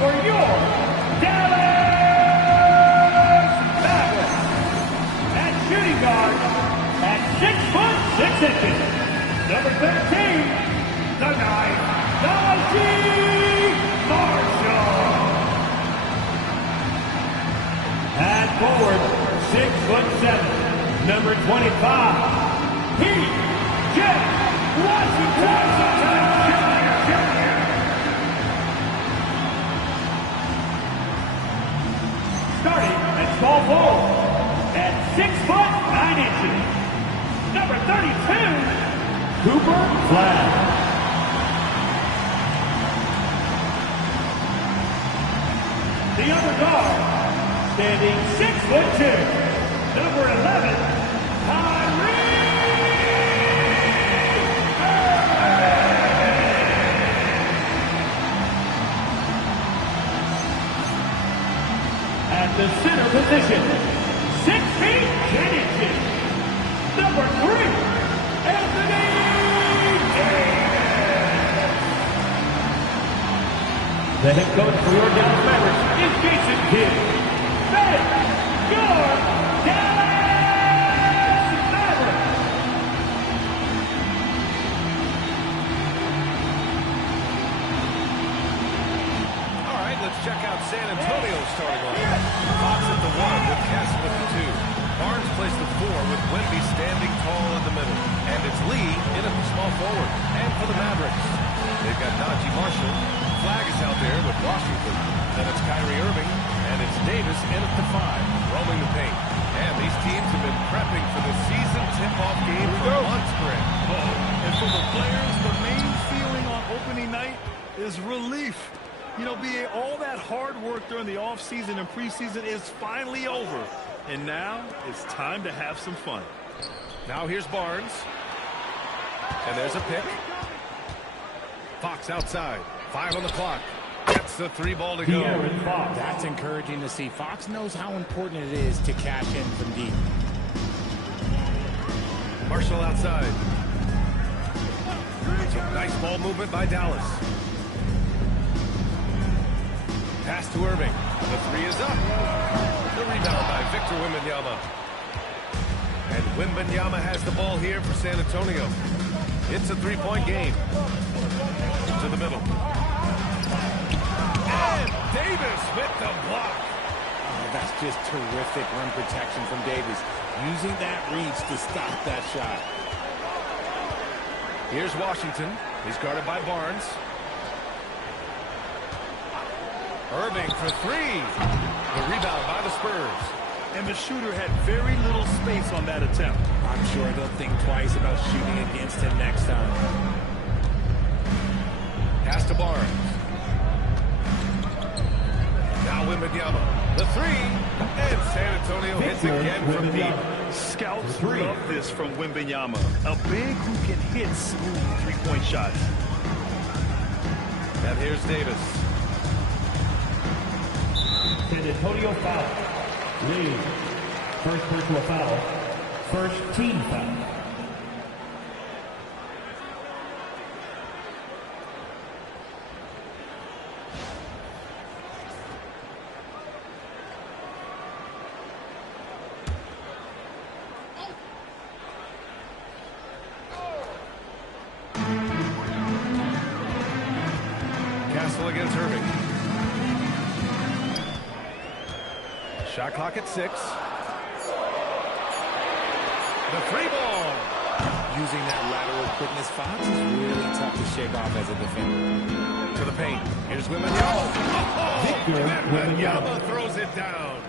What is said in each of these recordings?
for your Dallas Mavericks. At shooting guard, at 6'6", number 13, the Knight, Naji Marshall. At forward, 6'7", number 25, P.J. Washington. Starting at small forward, at 6'9", number 32, Cooper Flag. The other guard, standing 6'2", number 11, Kyrie Irving. At the center position, 6 feet 10 inches, number 3, Anthony Davis. The head coach for your Dallas Mavericks is Jason Kidd. That is your Dallas Mavericks. All right, let's check out San Antonio's starting line. Fox at the 1 with Castle at the 2. Barnes plays the 4 with Wemby standing tall in the middle. And it's Lee in at the small forward. And for the Mavericks, they've got Naji Marshall. Flag is out there with Washington. Then it's Kyrie Irving. And it's Davis in at the 5, roaming the paint. And these teams have been prepping for the season tip-off game for months, Greg. And for the players, the main feeling on opening night is relief. You know, all that hard work during the offseason and preseason is finally over. And now it's time to have some fun. Now here's Barnes. And there's a pick. Fox outside. 5 on the clock. That's the 3 ball to go. That's encouraging to see. Fox knows how important it is to cash in from deep. Marshall outside. Some nice ball movement by Dallas. Pass to Irving. The 3 is up. The rebound by Victor Wembanyama. And Wembanyama has the ball here for San Antonio. It's a 3-point game. To the middle. And Davis with the block. Oh, that's just terrific rim protection from Davis. Using that reach to stop that shot. Here's Washington. He's guarded by Barnes. Irving for 3. The rebound by the Spurs. And the shooter had very little space on that attempt. I'm sure they'll think twice about shooting against him next time. Pass to Barnes. Now Wembanyama. The 3. And San Antonio hits again from deep. Scouts love this from Wembanyama. A big who can hit smooth three-point shots. And here's Davis. San Antonio foul. Lee. First personal foul. First team foul. Castle against Irving. Shot clock at 6. The 3 ball. Using that lateral quickness, Fox is really tough to shake off as a defender. To the paint. Here's Wembanyama. Victor Wembanyama throws it down.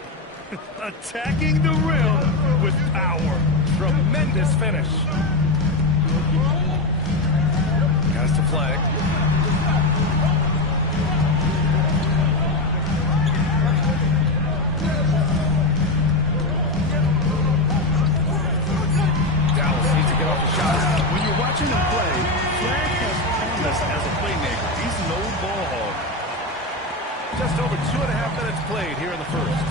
Attacking the rim with power. Tremendous finish. Pass to Flag. Watching him play, Flag has promise as a playmaker. He's no ball hog. Just over 2.5 minutes played here in the first.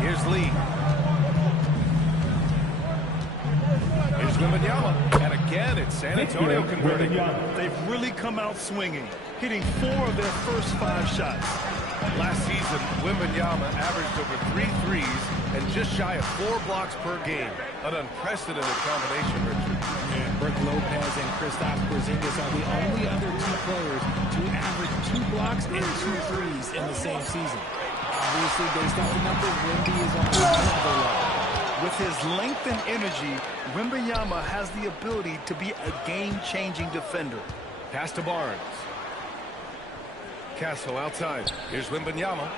Here's Lee. Here's Wembanyama. And again. It's San Antonio converting. They've really come out swinging, hitting 4 of their first 5 shots. Last season, Wembanyama averaged over 3 threes and just shy of 4 blocks per game. An unprecedented combination, Richard. And Brook Lopez and Kristaps Porzingis are the only other 2 players to average 2 blocks and 2 threes in the same season. Obviously, based on the numbers, Wemby is on another level. With his length and energy, Wembanyama has the ability to be a game-changing defender. Pass to Barnes. Castle outside. Here's Wembanyama.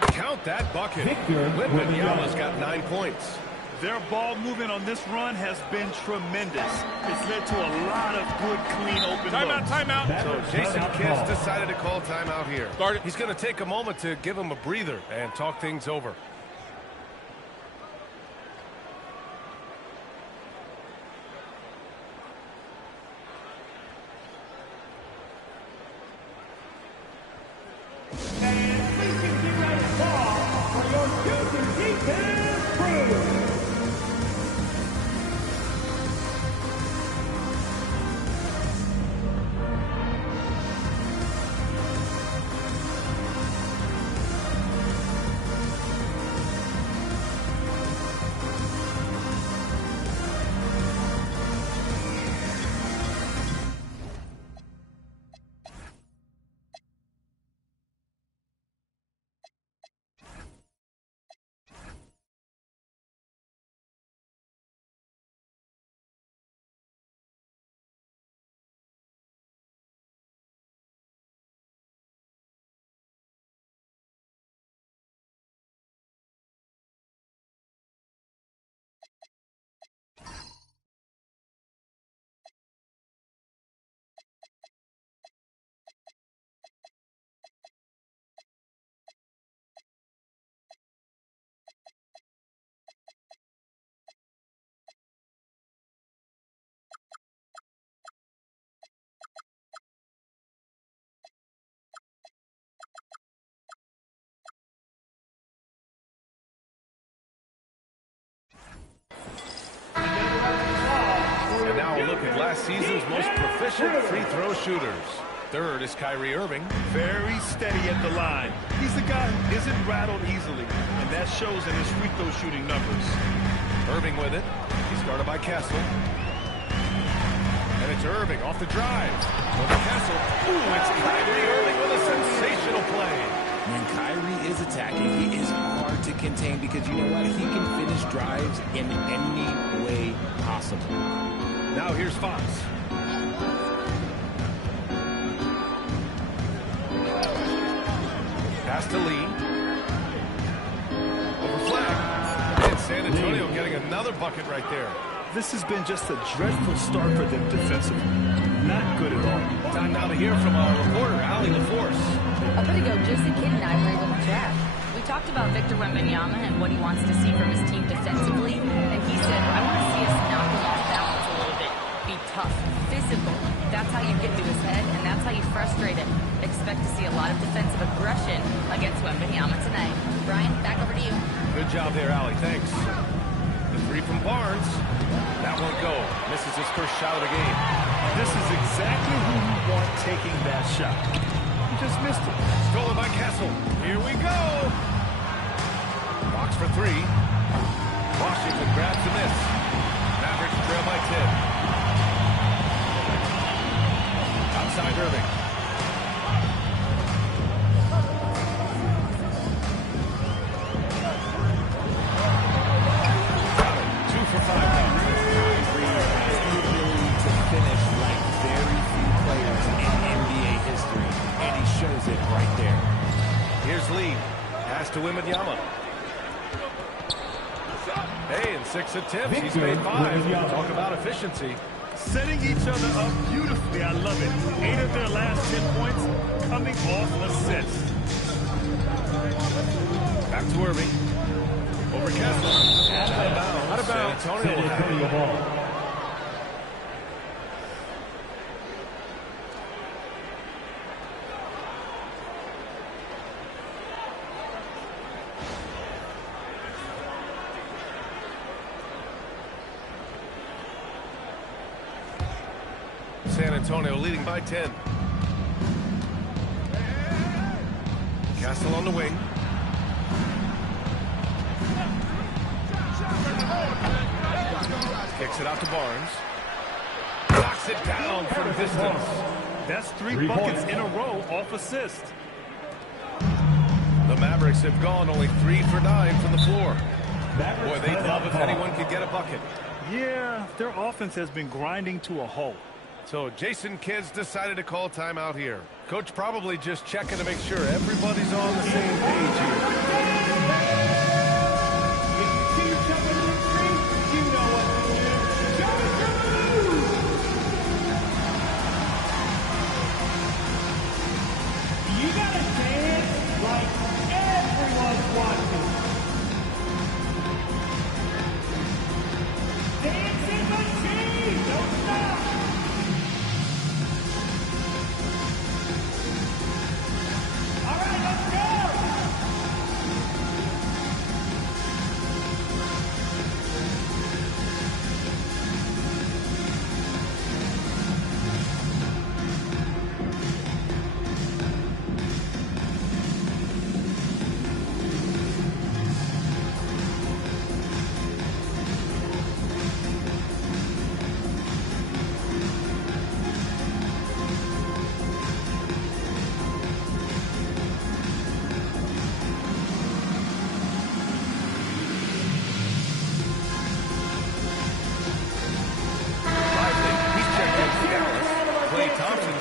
Count that bucket. Wembanyama's got 9 points. Their ball movement on this run has been tremendous. It's led to a lot of good, clean, open looks. Timeout. So Jason Kidd decided to call timeout here. Guard it. He's going to take a moment to give him a breather and talk things over. And now a look at last season's most proficient free throw shooters. Third is Kyrie Irving. Very steady at the line. He's the guy who isn't rattled easily, and that shows in his free throw shooting numbers. Irving with it. He's guarded by Castle. And it's Irving off the drive. Over Castle. Ooh, it's Kyrie Irving with a sensational play. When Kyrie is attacking, he is hard to contain because you know what? He can finish drives in any way possible. Now here's Fox. Pass to Lee. Over flag. And San Antonio getting another bucket right there. This has been just a dreadful start for them defensively. Not good at all. Time now to hear from our reporter, Allie LaForce. A bit ago, Jason Kidd and I were able to chat. We talked about Victor Wembanyama and what he wants to see from his team defensively, and he said, I want to see us knock him off balance a little bit. Be tough, physical. That's how you get through his head, and that's how you frustrate him. Expect to see a lot of defensive aggression against Wembanyama tonight. Brian, back over to you. Good job there, Allie. Thanks. The three from Barnes. That won't go. Misses his first shot of the game. This is exactly who you want taking that shot. He just missed it. Stolen by Castle. Here we go. Box for three. Washington grabs the miss. Mavericks trail by 10. Outside Irving. Got it. 2 for 5 now. Kyrie has the ability to finish like very few players in NBA history, and he shows it right there. Here's Lee. Pass to Wembanyama. Hey, in 6 attempts, he's made 5. Talk about efficiency. Setting each other up beautifully. I love it. 8 of their last 10 points coming off assists. Back to Irving. Over Kessler. Out of bounds. San Antonio will have the ball. San Antonio leading by 10. Castle on the wing. Kicks it out to Barnes. Knocks it down from distance. That's 3 buckets in a row off assist. The Mavericks have gone only 3 for 9 from the floor. Boy, they'd love if anyone could get a bucket. Yeah, their offense has been grinding to a halt. So Jason Kidd's decided to call timeout here. Coach probably just checking to make sure everybody's on the same page here. You gotta dance like everyone's watching. Dancing machine, don't stop. All right, let's go.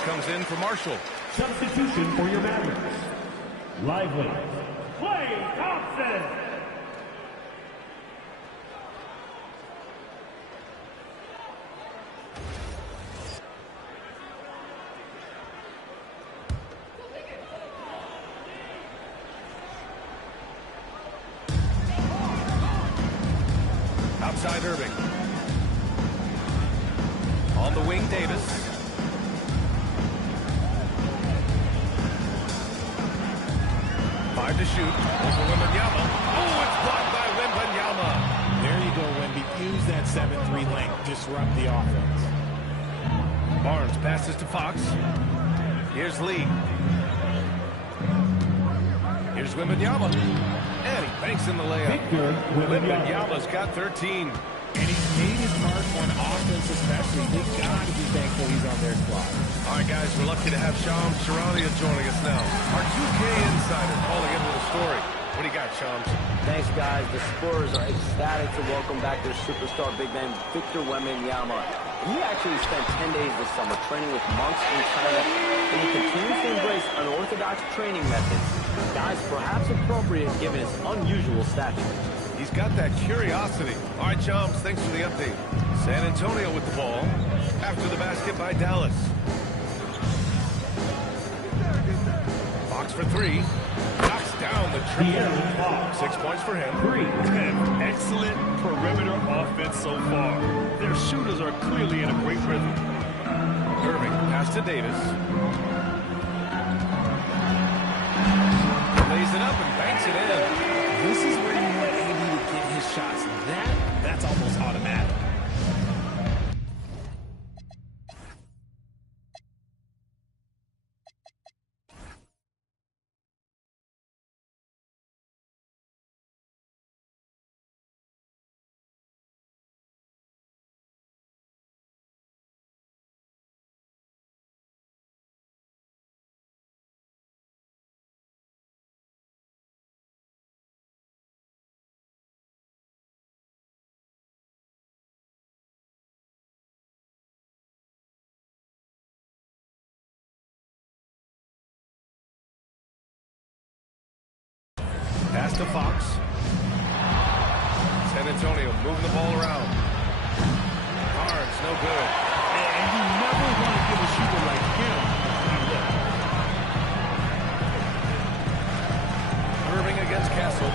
Comes in for Marshall. Substitution for your Mavericks. Lively. Klay Thompson. Outside Irving. On the wing, Davis. 5 to shoot. Over Wembanyama. Oh, it's blocked by Wembanyama. There you go, Wemby. Use that 7-3 length. Disrupt the offense. Barnes passes to Fox. Here's Lee. Here's Wembanyama. And he banks in the layup. Wembanyama's got 13. And he's made his mark on offense especially. They've got to be thankful he's on their squad. All right, guys, we're lucky to have Shams Charania joining us now. Our 2K insider calling in with a story. What do you got, Shams? Thanks, guys. The Spurs are ecstatic to welcome back their superstar big man, Victor Wembanyama. He actually spent 10 days this summer training with monks in China, and he continues to embrace unorthodox training methods. Guys, perhaps appropriate given his unusual stature. He's got that curiosity. All right, Shams, thanks for the update. San Antonio with the ball. After the basket by Dallas. Fox for 3. Knocks down the triple. 6 points for him. 10. Excellent perimeter offense so far. Their shooters are clearly in a great rhythm. Irving, pass to Davis. Lays it up and banks it in. This is where you want AD to get his shots. That's almost automatic. Pass to Fox. San Antonio moving the ball around. Barnes, no good. And you never want to give a shooter like him a look. Irving against Castle.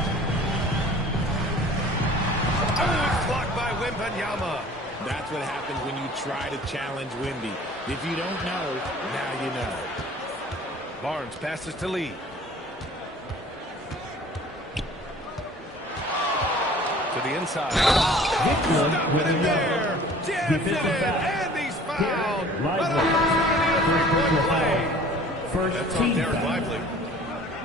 Oh, it's blocked by Wembanyama. That's what happens when you try to challenge Wemby. If you don't know, now you know. Barnes passes to Lee. To the inside. Stop it in there. Jams it in. And he's fouled. fouled. What Lively. an opportunity, a three-point play. First That's on team Derek foul. Lively.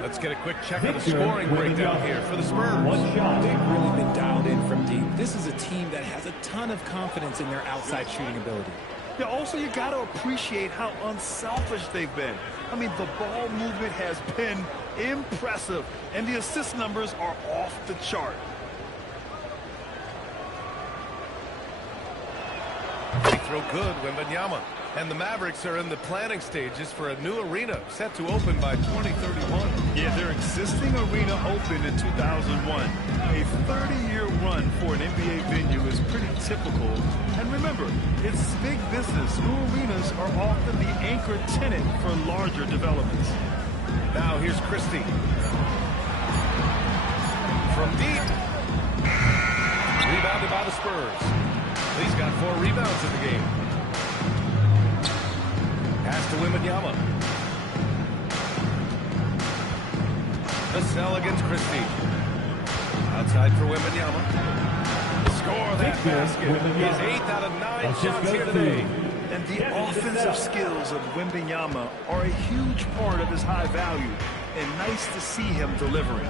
Let's get a quick check of the Victor scoring breakdown Wembanyama. here for the Spurs. One shot. They've really been dialed in from deep. This is a team that has a ton of confidence in their outside shooting ability. Yeah, also, you got to appreciate how unselfish they've been. I mean, the ball movement has been impressive, and the assist numbers are off the chart. Free throw good, Wembanyama. And the Mavericks are in the planning stages for a new arena set to open by 2031. Yeah, their existing arena opened in 2001. A 30-year run for an NBA venue is pretty typical. And remember, it's big business. New arenas are often the anchor tenant for larger developments. Now here's Christie. From deep. Rebounded by the Spurs. He's got 4 rebounds in the game. Pass to Wembanyama. Vassell against Christie. Outside for Wembanyama. Score that Victor basket. Wembanyama. His 8th out of 9 Assist shots here goes today. to And the Kevin offensive Vassell. skills of Wembanyama are a huge part of his high value. And nice to see him delivering.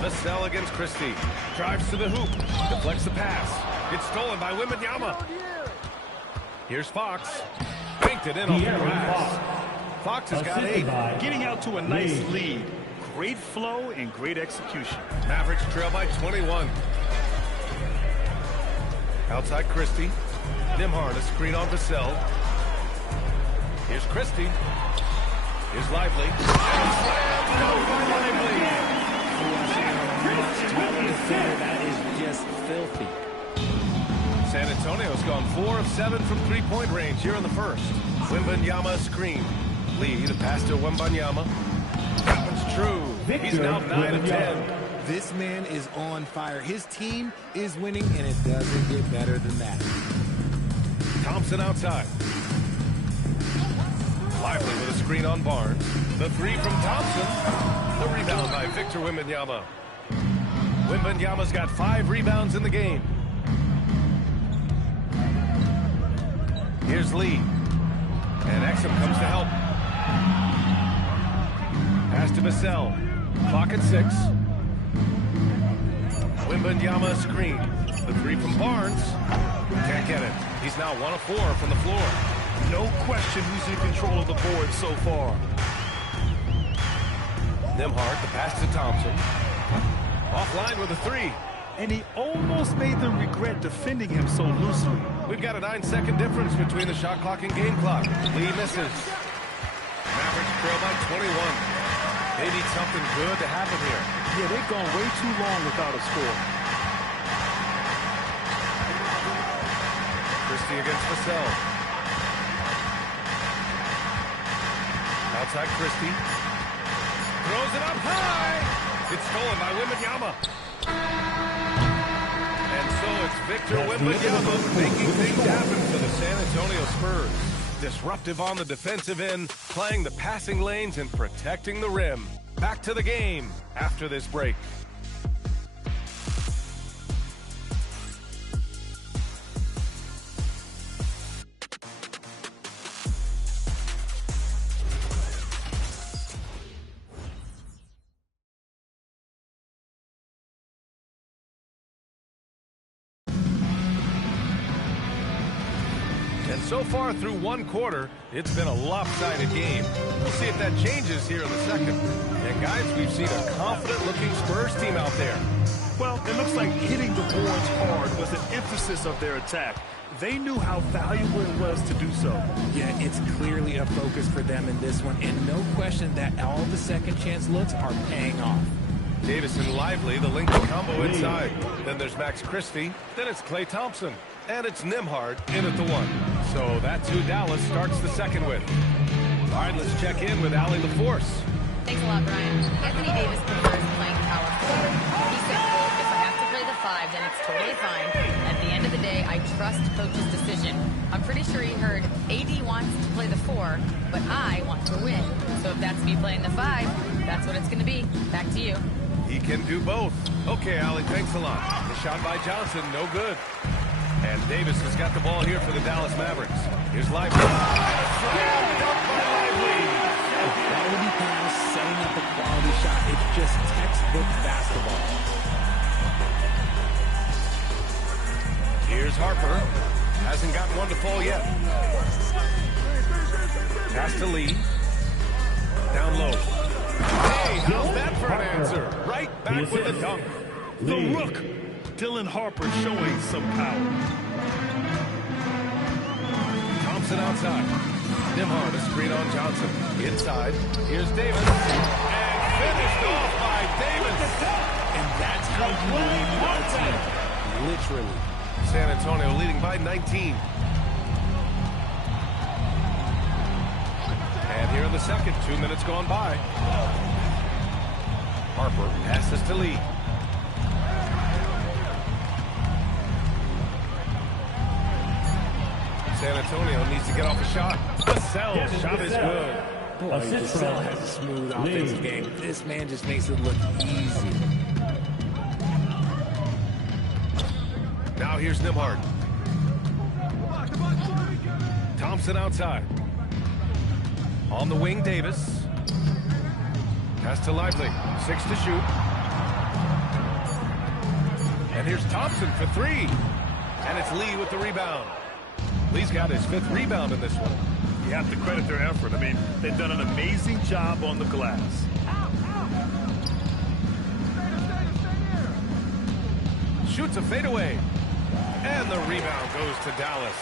Vassell against Christie. Drives to the hoop. Deflects the pass. It's stolen by Wembanyama. Here's Fox. Banked it in off the De'Aaron glass. Fox has got Assisted 8. by Getting out to a nice Lee. lead. Great flow and great execution. Mavericks trail by 21. Outside Christie. Nembhard, a screen on Vassell. Here's Christie. Here's Lively. And a slam dunk by Lively. That is just filthy. San Antonio's gone 4 of 7 from three-point range here in the first. Wembanyama screen. Lee, the pass to Wembanyama. That one's true. He's Victor now 9 of 10. Wembanyama. This man is on fire. His team is winning, and it doesn't get better than that. Thompson outside. Lively with a screen on Barnes. The 3 from Thompson. The rebound by Victor Wembanyama. Wembanyama's got 5 rebounds in the game. Here's Lee. And Exum comes to help. Pass to Vassell. Clock at 6. Wembanyama screen. The 3 from Barnes. Can't get it. He's now 1 of 4 from the floor. No question who's in control of the board so far. Nembhard, the pass to Thompson. Offline with a 3. And he almost made them regret defending him so loosely. We've got a 9-second difference between the shot clock and game clock. Lee misses. Mavericks trail by 21. They need something good to happen here. Yeah, they've gone way too long without a score. Christie against Vassell. Outside Christie. Throws it up high. It's stolen by Wembanyama. And so it's Victor Wembanyama making things happen for the San Antonio Spurs. Disruptive on the defensive end, playing the passing lanes and protecting the rim. Back to the game after this break. And so far through one quarter, it's been a lopsided game. We'll see if that changes here in the second. And guys, we've seen a confident-looking Spurs team out there. Well, it looks like hitting the boards hard was an emphasis of their attack. They knew how valuable it was to do so. Yeah, it's clearly a focus for them in this one, and no question that all the second chance looks are paying off. Davis and Lively, the Lincoln combo inside. Then there's Max Christie. Then it's Klay Thompson. And it's Nembhard in at the 1. So that's who Dallas starts the second with. All right, let's check in with Allie LaForce. Thanks a lot, Brian. Anthony Davis prefers playing power forward. He said, quote, if I have to play the 5, then it's totally fine. At the end of the day, I trust coach's decision. I'm pretty sure he heard AD wants to play the 4, but I want to win. So if that's me playing the 5, that's what it's going to be. Back to you. He can do both. Okay, Allie, thanks a lot. The shot by Johnson, no good. And Davis has got the ball here for the Dallas Mavericks. Here's Lively. Slam dunk by Lively. Quality pass, setting up a quality shot. It's just textbook basketball. Here's Harper. Hasn't got one to fall yet. Pass to Lee. Down low. Hey, how's that for an answer? Right back with the dunk. The Rook. Dylan Harper showing some power. Thompson outside. Nembhard, a screen on Johnson. Inside. Here's Davis. And finished off by Davis. And that's how you win a team. Literally. San Antonio leading by 19. And here in the second, 2 minutes gone by. Harper passes to Lee. San Antonio needs to get off a shot. Vassell's shot is good. Boy, Vassell has a smooth offensive game. This man just makes it look easy. Now here's Nembhard. Thompson outside. On the wing, Davis. Pass to Lively. 6 to shoot. And here's Thompson for 3. And it's Lee with the rebound. Lee's got his 5th rebound in this one. You have to credit their effort. I mean, they've done an amazing job on the glass. Shoots a fadeaway. And the rebound goes to Dallas.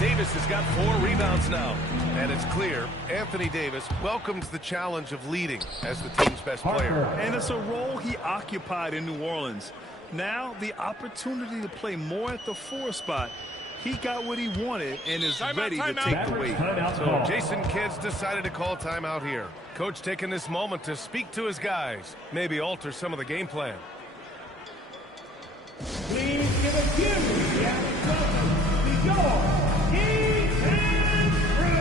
Davis has got 4 rebounds now. And it's clear Anthony Davis welcomes the challenge of leading as the team's best player. And it's a role he occupied in New Orleans. Now the opportunity to play more at the 4 spot. He got what he wanted and is ready to take the weight. So Jason Kidd's decided to call timeout here. Coach taking this moment to speak to his guys. Maybe alter some of the game plan. Please give a cheer to the Atlanta Falcons, the Heat and Crew.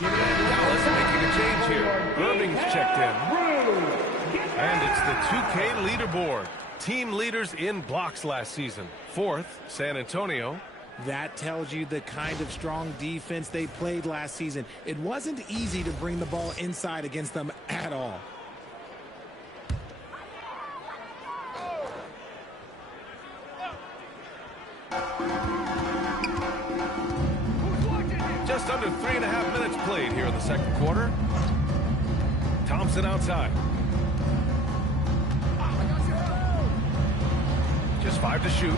Dallas making a change here. Irving's checked in. And it's the 2K leaderboard. Team leaders in blocks last season. 4th, San Antonio. That tells you the kind of strong defense they played last season. It wasn't easy to bring the ball inside against them at all. Just under 3.5 minutes played here in the second quarter. Thompson outside. Just 5 to shoot.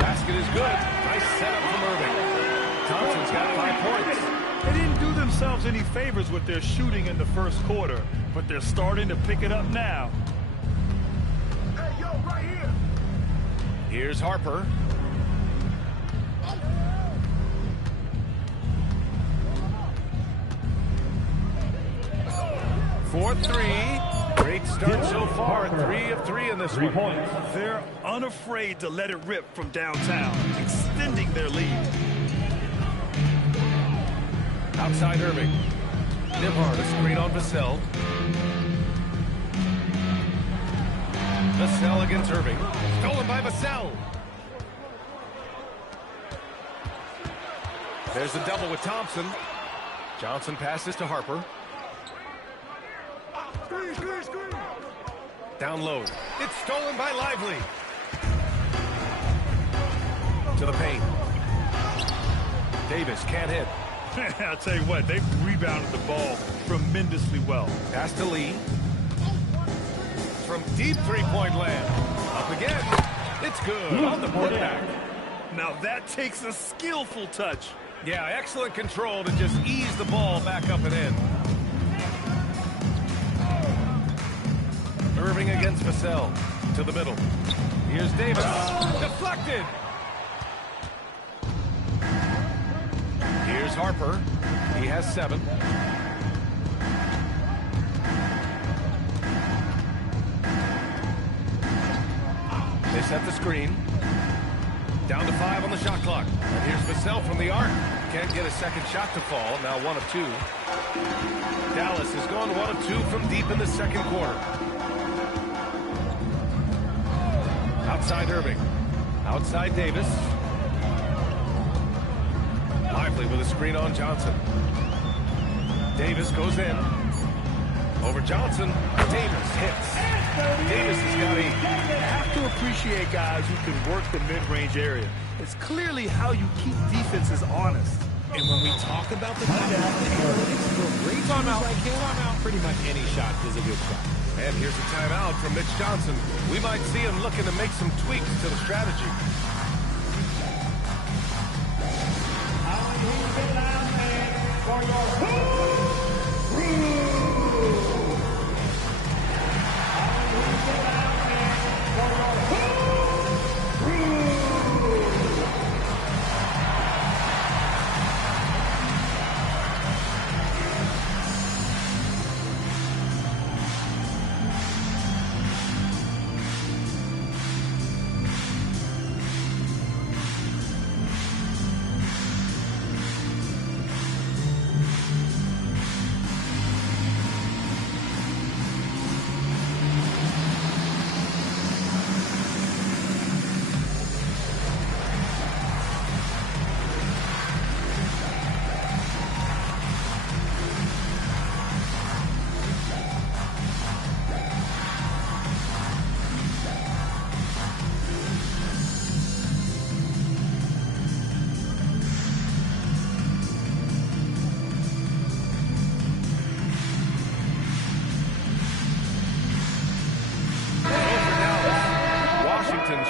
Basket is good. Nice setup from Irving. Thompson's got 5 points. They didn't do themselves any favors with their shooting in the first quarter, but they're starting to pick it up now. Hey, yo, right here. Here's Harper. For 3. Great start so far. 3 of 3 in this 3 one. points. They're unafraid to let it rip from downtown, extending their lead. Outside Irving. Nembhard, a screen on Vassell. Vassell against Irving. Stolen by Vassell. There's a double with Thompson. Johnson passes to Harper. Down low. It's stolen by Lively. To the paint. Davis can't hit. I'll tell you what, they've rebounded the ball tremendously well. Pass to Lee. From deep three-point land. Up again. It's good on the putback. Now that takes a skillful touch. Yeah, excellent control to just ease the ball back up and in. Irving against Vassell. To the middle. Here's Davis. Deflected. Here's Harper. He has 7. They set the screen. Down to 5 on the shot clock. And here's Vassell from the arc. Can't get a second shot to fall. Now 1 of 2. Dallas has gone 1 of 2 from deep in the second quarter. Outside Irving. Outside Davis. Lively with a screen on Johnson. Davis goes in. Over Johnson. Davis hits. Davis has got 8. You have to appreciate guys who can work the mid-range area. It's clearly how you keep defenses honest. And when we talk about the analytics, for great teams like him, pretty much any shot is a good shot. And here's a timeout from Mitch Johnson. We might see him looking to make some tweaks to the strategy.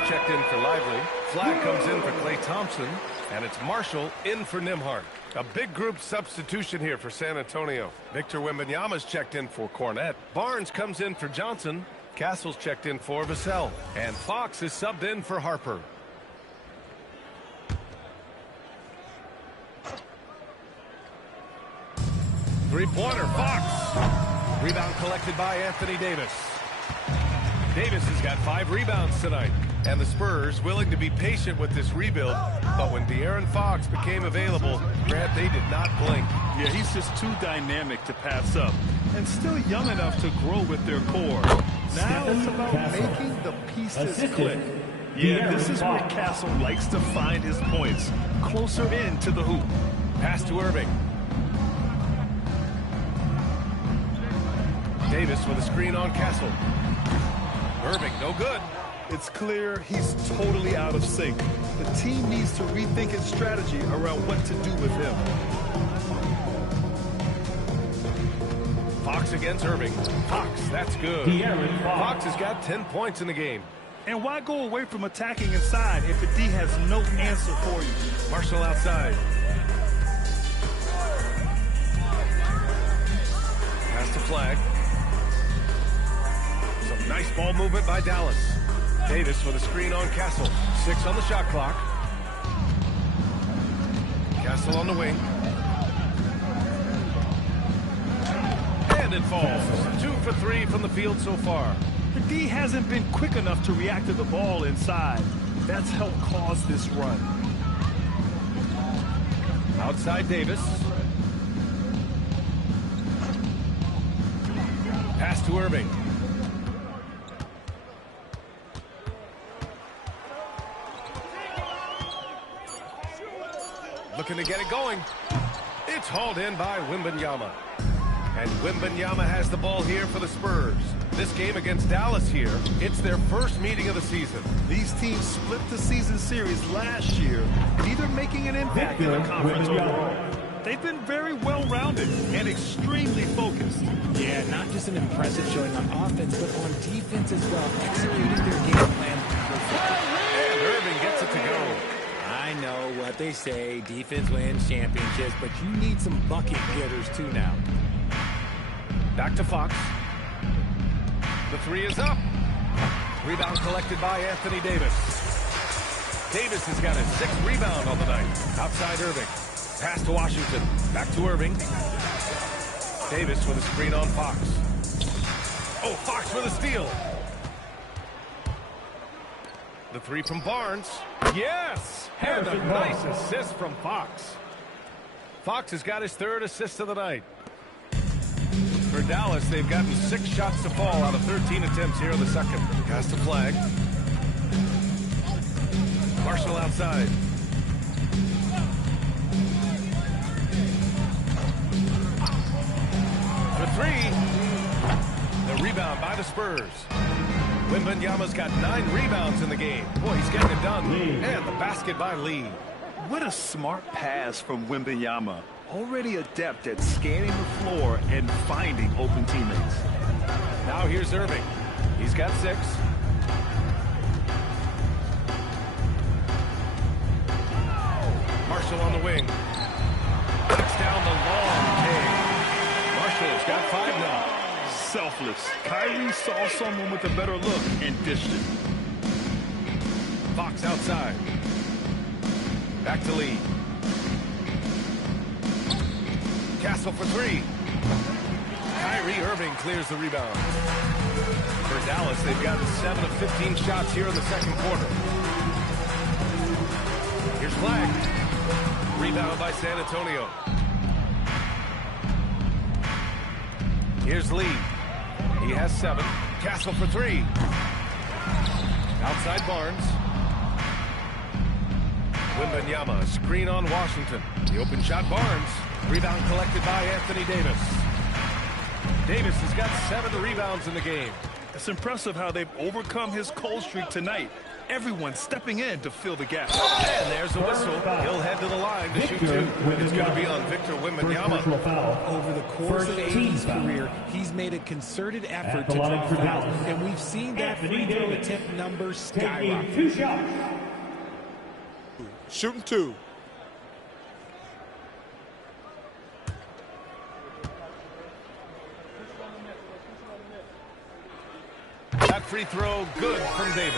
Checked in for Lively. Flag comes in for Klay Thompson. And it's Marshall in for Nembhard. A big group substitution here for San Antonio. Victor Wembanyama's checked in for Cornette. Barnes comes in for Johnson. Castle's checked in for Vassell. And Fox is subbed in for Harper. Three-pointer, Fox. Rebound collected by Anthony Davis. Davis has got 5 rebounds tonight. And the Spurs willing to be patient with this rebuild. But when De'Aaron Fox became available, Grant, they did not blink. Yeah, he's just too dynamic to pass up. And still young enough to grow with their core. Now it's about making the pieces click. Yeah, this is where Castle likes to find his points. Closer in to the hoop. Pass to Irving. Davis with a screen on Castle. Irving, no good. It's clear he's totally out of sync. The team needs to rethink its strategy around what to do with him. Fox against Irving. Fox, that's good. Fox has got 10 points in the game. And why go away from attacking inside if the D has no answer for you? Marshall outside. Pass to Flag. Some nice ball movement by Dallas. Davis with a screen on Castle. 6 on the shot clock. Castle on the wing. And it falls. 2 for 3 from the field so far. The D hasn't been quick enough to react to the ball inside. That's helped cause this run. Outside Davis. Pass to Irving. Looking to get it going. It's hauled in by Wembanyama. And Wembanyama has the ball here for the Spurs. This game against Dallas here, it's their first meeting of the season. These teams split the season series last year, neither making an impact in the conference overall. They've been very well-rounded and extremely focused. Yeah, not just an impressive showing on offense, but on defense as well, executing their game plan perfectly. And Irving gets it to go. I know what they say, defense wins championships, but you need some bucket getters too now. Back to Fox. The three is up. Rebound collected by Anthony Davis. Davis has got his 6th rebound on the night. Outside Irving. Pass to Washington. Back to Irving. Davis with a screen on Fox. Oh, Fox with a steal. The three from Barnes. Yes! And a nice assist from Fox. Fox has got his 3rd assist of the night. For Dallas, they've gotten 6 shots to fall out of 13 attempts here in the second. Pass to Flag. Marshall outside. For 3. The rebound by the Spurs. Wembanyama's got 9 rebounds in the game. Boy, he's getting it done. And the basket by Lee. What a smart pass from Wembanyama. Already adept at scanning the floor and finding open teammates. Now here's Irving. He's got 6. Marshall on the wing. Knocks down the long K. Marshall's got 5 now. Selfless. Kyrie saw someone with a better look and dished it. Fox outside. Back to Lee. Castle for 3. Kyrie Irving clears the rebound. For Dallas, they've gotten 7 of 15 shots here in the second quarter. Here's Flag. Rebound by San Antonio. Here's Lee. He has 7. Castle for 3. Outside Barnes. Wembanyama, screen on Washington. The open shot, Barnes. Rebound collected by Anthony Davis. Davis has got 7 rebounds in the game. It's impressive how they've overcome his cold streak tonight. Everyone stepping in to fill the gap. And there's the whistle. He'll head to the line to shoot 2. It's going to be on Victor Wembanyama. Over the course of AD's career, he's made a concerted effort to draw fouls, and we've seen that free throw attempt number skyrocket. 2 shots. Shooting 2. That free throw good from Davis.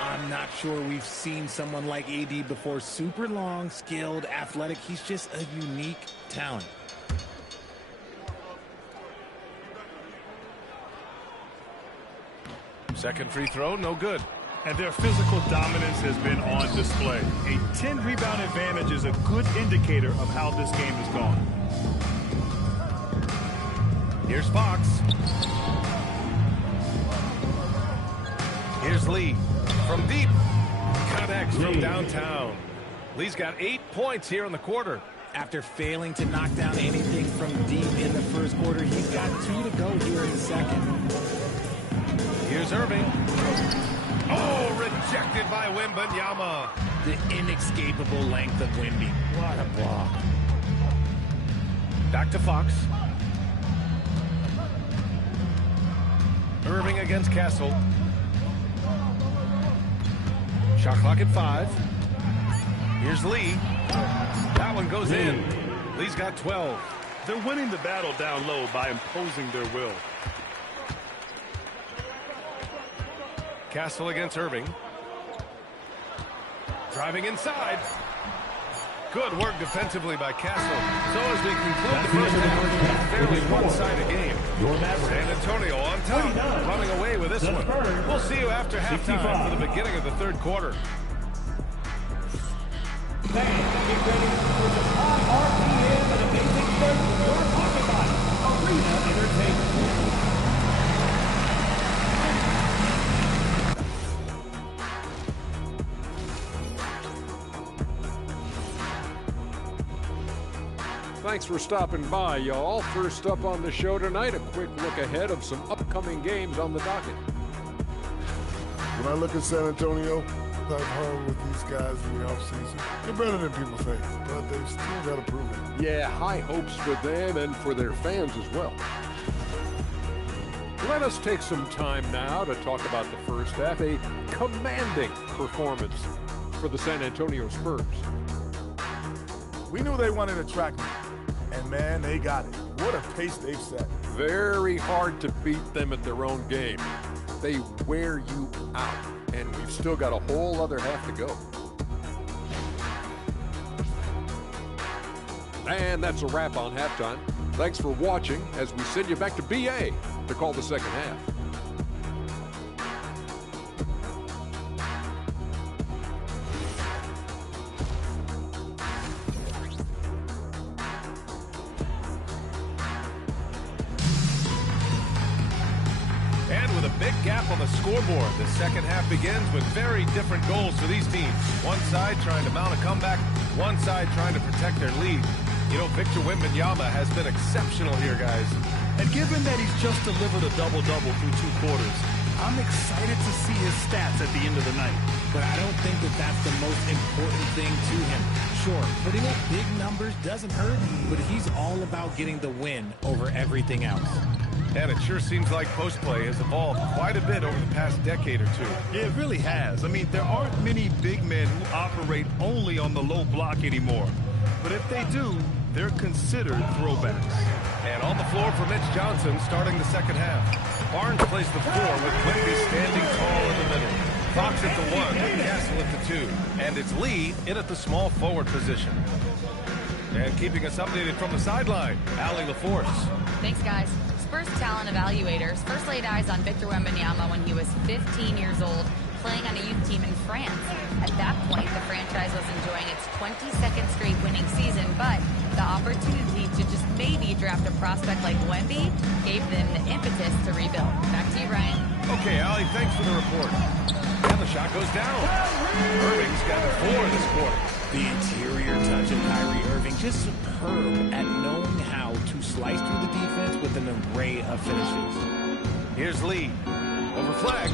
I'm not sure we've seen someone like AD before. Super long, skilled, athletic. He's just a unique talent. Second free throw, no good. And their physical dominance has been on display. A 10-rebound advantage is a good indicator of how this game has gone. Here's Fox. Here's Lee. From deep. Connects from downtown. Lee's got 8 points here in the quarter. After failing to knock down anything from deep in the first quarter, he's got 2 to go here in the second. Here's Irving. Oh, rejected by Wembanyama. The inescapable length of Wemby. What a block. Back to Fox. Irving against Castle. Shot clock at 5. Here's Lee. That one goes in. Lee's got 12. They're winning the battle down low by imposing their will. Castle against Irving. Driving inside. Good work defensively by Castle. So as we conclude the first half, fairly one-sided game. San Antonio on top, running away with this one. We'll see you after halftime for the beginning of the third quarter. Fans, get ready for the high RPM and amazing service you're talking about. Arena Entertainment. Thanks for stopping by, y'all. First up on the show tonight, a quick look ahead of some upcoming games on the docket. When I look at San Antonio, I've hung with these guys in the offseason. They're better than people think, but they've still got to prove it. Yeah, high hopes for them and for their fans as well. Let us take some time now to talk about the first half. A commanding performance for the San Antonio Spurs. We knew they wanted a track meet, and man, they got it. What a pace they've set. Very hard to beat them at their own game. They wear you out, and we've still got a whole other half to go. And that's a wrap on halftime. Thanks for watching as we send you back to BA to call the second half. And with a big gap on the scoreboard, the second half begins with very different goals for these teams. One side trying to mount a comeback, one side trying to protect their lead. You know, Victor Wembanyama has been exceptional here, guys. And given that he's just delivered a double-double through 2 quarters, I'm excited to see his stats at the end of the night. But I don't think that that's the most important thing to him. Sure, putting up big numbers doesn't hurt, but he's all about getting the win over everything else. And it sure seems like post-play has evolved quite a bit over the past decade or two. Yeah, it really has. I mean, there aren't many big men who operate only on the low block anymore. But if they do, they're considered throwbacks. And on the floor for Mitch Johnson starting the second half. Barnes plays the 4 with Wemby standing tall in the middle. Fox at the 1 with Castle at the 2. And it's Lee in at the small forward position. And keeping us updated from the sideline, Allie LaForce. Thanks, guys. Spurs talent evaluators first laid eyes on Victor Wembanyama when he was 15 years old, playing on a youth team in France. At that point, the franchise was enjoying its 22nd straight winning season, but the opportunity to just maybe draft a prospect like Wemby gave them the impetus to rebuild. Back to you, Ryan. Okay, Allie, thanks for the report. And the shot goes down. Irving's got the 4 this quarter. The interior touch of Kyrie Irving, just superb at knowing how to slice through the defense with an array of finishes. Here's Lee. Over flag.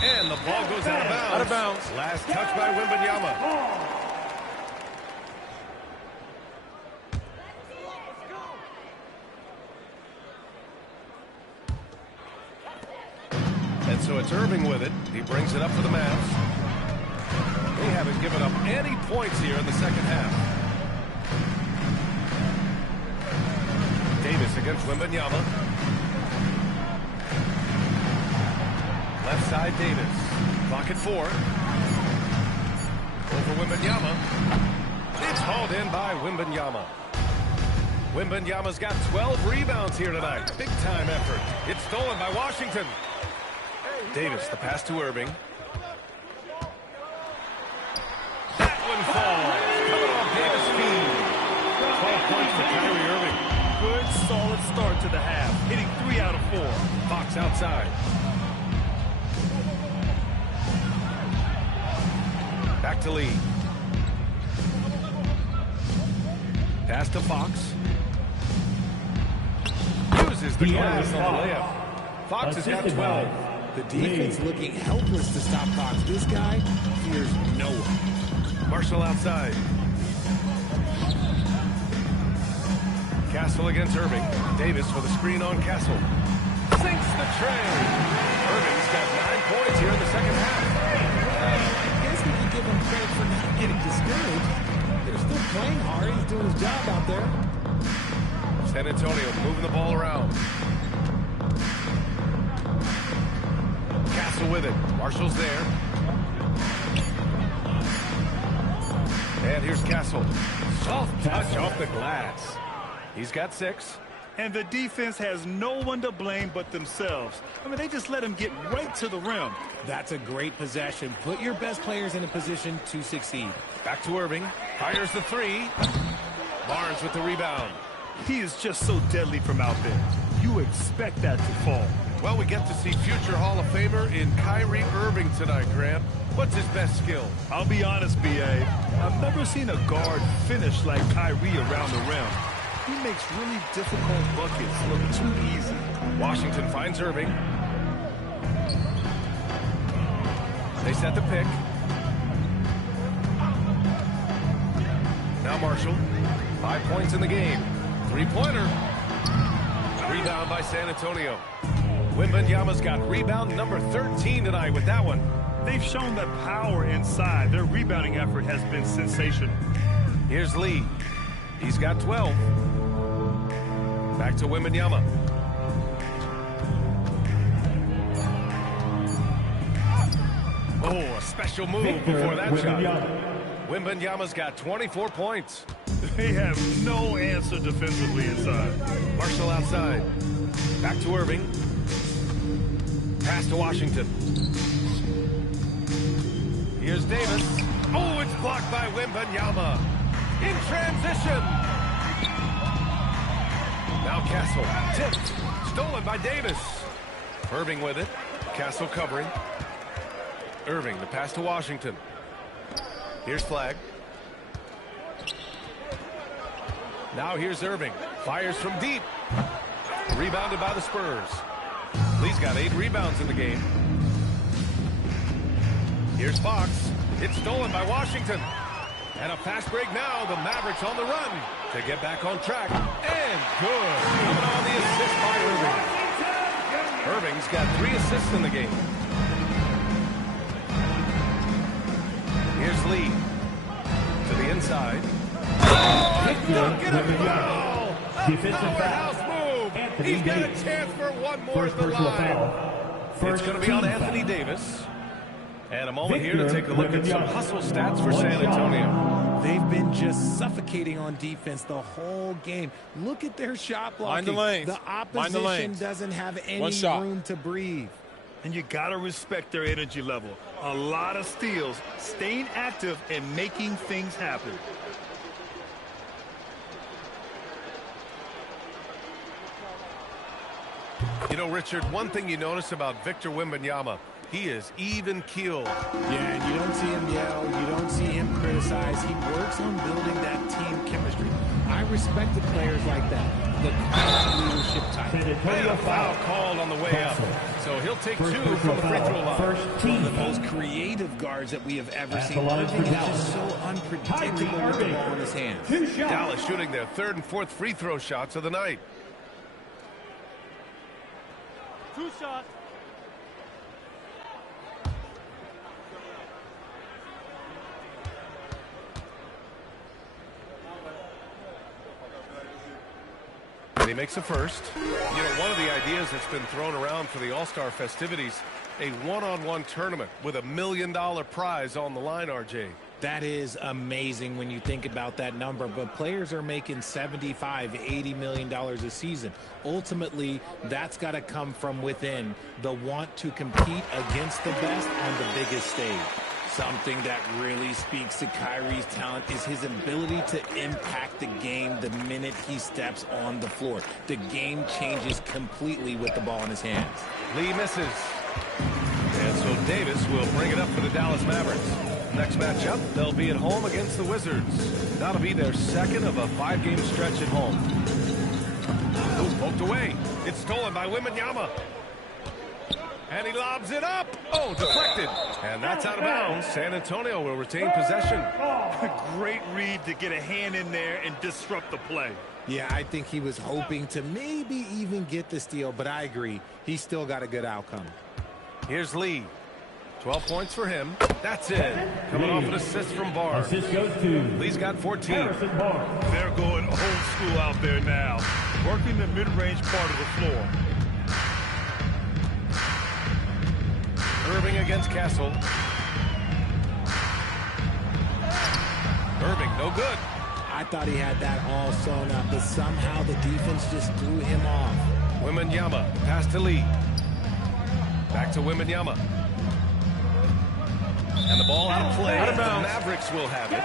And the ball goes out of bounds. Out of bounds. Last touch by Wembanyama. And so it's Irving with it. He brings it up for the Mavs. They haven't given up any points here in the second half. Davis against Wembanyama. Left side, Davis. Clock at 4. Over Wembanyama. It's hauled in by Wembanyama. Wembanyama's got 12 rebounds here tonight. Big time effort. It's stolen by Washington. Davis, the pass to Irving. That one falls. Coming off Davis' feed. 12 points for Kyrie Irving. Good, solid start to the half, hitting 3 out of 4. Fox outside. Back to Lee. Pass to Fox. Uses the glass on the layup. Fox has got 12. The defense looking helpless to stop Fox. This guy fears no one. Marshall outside. Castle against Irving. Davis for the screen on Castle. Sinks the tray. Irving's got 9 points here in the second half. I guess we can give him credit for not getting discouraged. They're still playing hard. He's doing his job out there. San Antonio moving the ball around. Castle with it. Marshall's there. And here's Castle. Soft touch off the glass. He's got 6. And the defense has no one to blame but themselves. I mean, they just let him get right to the rim. That's a great possession. Put your best players in a position to succeed. Back to Irving. Fires the 3. Barnes with the rebound. He is just so deadly from out there. You expect that to fall. Well, we get to see future Hall of Famer in Kyrie Irving tonight, Grant. What's his best skill? I'll be honest, B.A. I've never seen a guard finish like Kyrie around the rim. He makes really difficult buckets look too easy. Washington finds Irving. They set the pick. Now Marshall. 5 points in the game. Three-pointer. Rebound by San Antonio. Wembanyama's got rebound number 13 tonight with that one. They've shown that power inside. Their rebounding effort has been sensational. Here's Lee. He's got 12. Back to Wembanyama. Oh, a special move before that shot. Wembanyama's got 24 points. They have no answer defensively inside. Marshall outside. Back to Irving. Pass to Washington. Here's Davis. Oh, it's blocked by Wembanyama. In transition. Now Castle. Tipped. Stolen by Davis. Irving with it. Castle covering. Irving, the pass to Washington. Here's Flag. Now here's Irving. Fires from deep. Rebounded by the Spurs. Lee's got 8 rebounds in the game. Here's Fox. It's stolen by Washington. And a fast break now. The Mavericks on the run to get back on track. And good. Coming on the assist by Irving. Irving's got 3 assists in the game. Here's Lee. To the inside. Dunk and a foul! A powerhouse move! He's got a chance for one more at the line. It's going to be on Anthony Davis. And a moment here to take a look at some hustle stats for San Antonio. They've been just suffocating on defense the whole game. Look at their shot blocking. The opposition doesn't have any room to breathe. And you got to respect their energy level. A lot of steals, staying active, and making things happen. You know, Richard, one thing you notice about Victor Wembanyama, he is even-keeled. Yeah, and you don't see him yell. You don't see him criticize. He works on building that team chemistry. I respect the players like that. The quiet leadership type. And a foul called on the way up. So he'll take 2 from the free throw line. One of the most creative guards that we have ever seen. Irving is just so unpredictable with the ball in his hands. Dallas shooting their 3rd and 4th free throw shots of the night. 2 shots. And he makes a first. You know, one of the ideas that's been thrown around for the All-Star festivities, a one-on-one tournament with $1 million prize on the line, RJ. That is amazing when you think about that number, but players are making $75, $80 million a season. Ultimately, that's got to come from within, the want to compete against the best on the biggest stage. Something that really speaks to Kyrie's talent is his ability to impact the game the minute he steps on the floor. The game changes completely with the ball in his hands. Lee misses. And so Davis will bring it up for the Dallas Mavericks. Next matchup, they'll be at home against the Wizards. That'll be their 2nd of a 5-game stretch at home. Oh, poked away. It's stolen by Wembanyama. And he lobs it up. Oh, deflected. And that's out of bounds. San Antonio will retain possession. Great read to get a hand in there and disrupt the play. Yeah, I think he was hoping to maybe even get the steal, but I agree. He still got a good outcome. Here's Lee. 12 points for him. That's it. Coming off an assist from Barnes. Assist goes to Lee's got 14. Harrison Barnes. They're going old school out there now, working the mid-range part of the floor. Irving against Castle. Irving, no good. I thought he had that all sewn up, but somehow the defense just threw him off. Wembanyama, pass to Lee. Back to Wembanyama. And the ball out of play. The Mavericks will have it.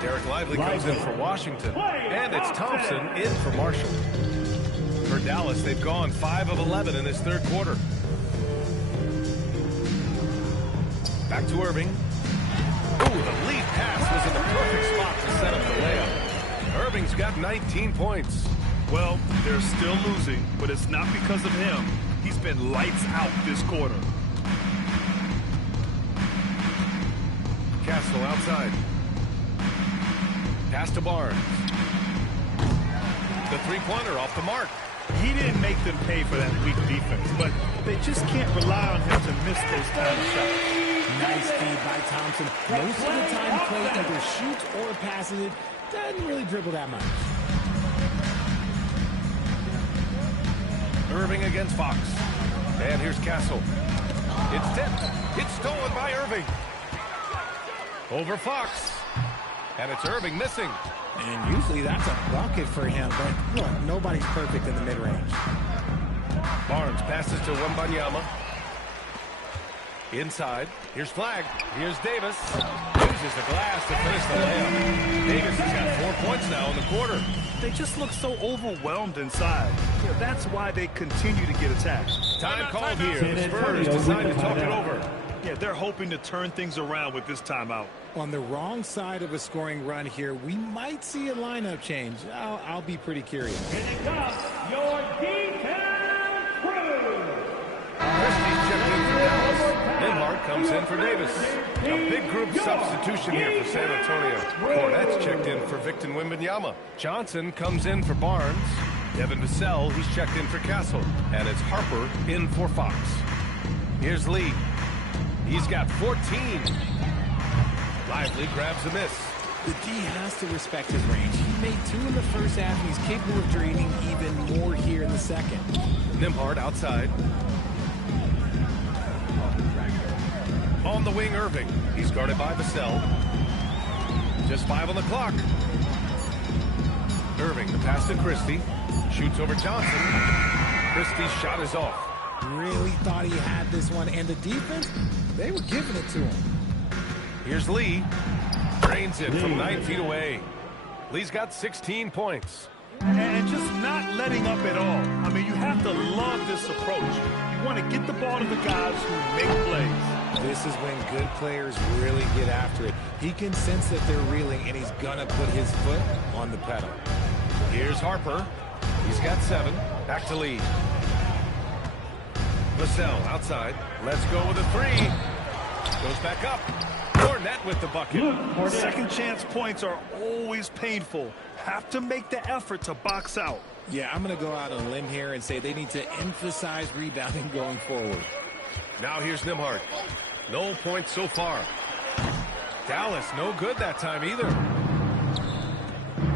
Derek Lively comes in for Washington, and it's Thompson in for Marshall. For Dallas, they've gone 5 of 11 in this third quarter. Back to Irving. Ooh, the lead pass was in the perfect spot to set up the layup. Irving's got 19 points. Well, they're still losing, but it's not because of him. He's been lights out this quarter. Castle outside. Pass to Barnes. The three-pointer off the mark. He didn't make them pay for that weak defense, but they just can't rely on him to miss those kind of shots. Nice feed by Thompson. Most of the time, Clay either shoots or passes it. Doesn't really dribble that much. Irving against Fox. And here's Castle. It's tipped. It's stolen by Irving. Over Fox. And it's Irving missing. And usually that's a bucket for him, but look, nobody's perfect in the mid-range. Barnes passes to Wembanyama. Inside. Here's Flagg. Here's Davis. Uses the glass to finish the layup. Davis has got 4 points now in the quarter. They just look so overwhelmed inside. Yeah, that's why they continue to get attacked. Time called here. The Spurs decide to talk it over. Yeah, they're hoping to turn things around with this timeout. On the wrong side of a scoring run here, we might see a lineup change. I'll be pretty curious. Here it comes, your defense crew. Christie's checked in for Dallas. Nembhard comes in for Davis. A big group substitution here for San Antonio. Cornette's checked in for Victor Wembanyama. Johnson comes in for Barnes. Devin Vassell, he's checked in for Castle. And it's Harper in for Fox. Here's Lee. He's got 14. Lively grabs a miss. The D has to respect his range. He made 2 in the first half, and he's capable of draining even more here in the second. Nembhard outside. On the wing, Irving. He's guarded by Vassell. Just 5 on the clock. Irving, the pass to Christie. Shoots over Johnson. Christie's shot is off. Really thought he had this one, and the defense, they were giving it to him. Here's Lee. Drains it from 9 feet away. Lee's got 16 points. And just not letting up at all. I mean, you have to love this approach. You want to get the ball to the guys who make plays. This is when good players really get after it. He can sense that they're reeling, and he's going to put his foot on the pedal. Here's Harper. He's got 7. Back to Lee. Vassell outside. Let's go with a 3. Goes back up. Cornette with the bucket. Second chance points are always painful. Have to make the effort to box out. Yeah, I'm going to go out on a limb here and say they need to emphasize rebounding going forward. Now here's Nembhard. No points so far. Dallas no good that time either.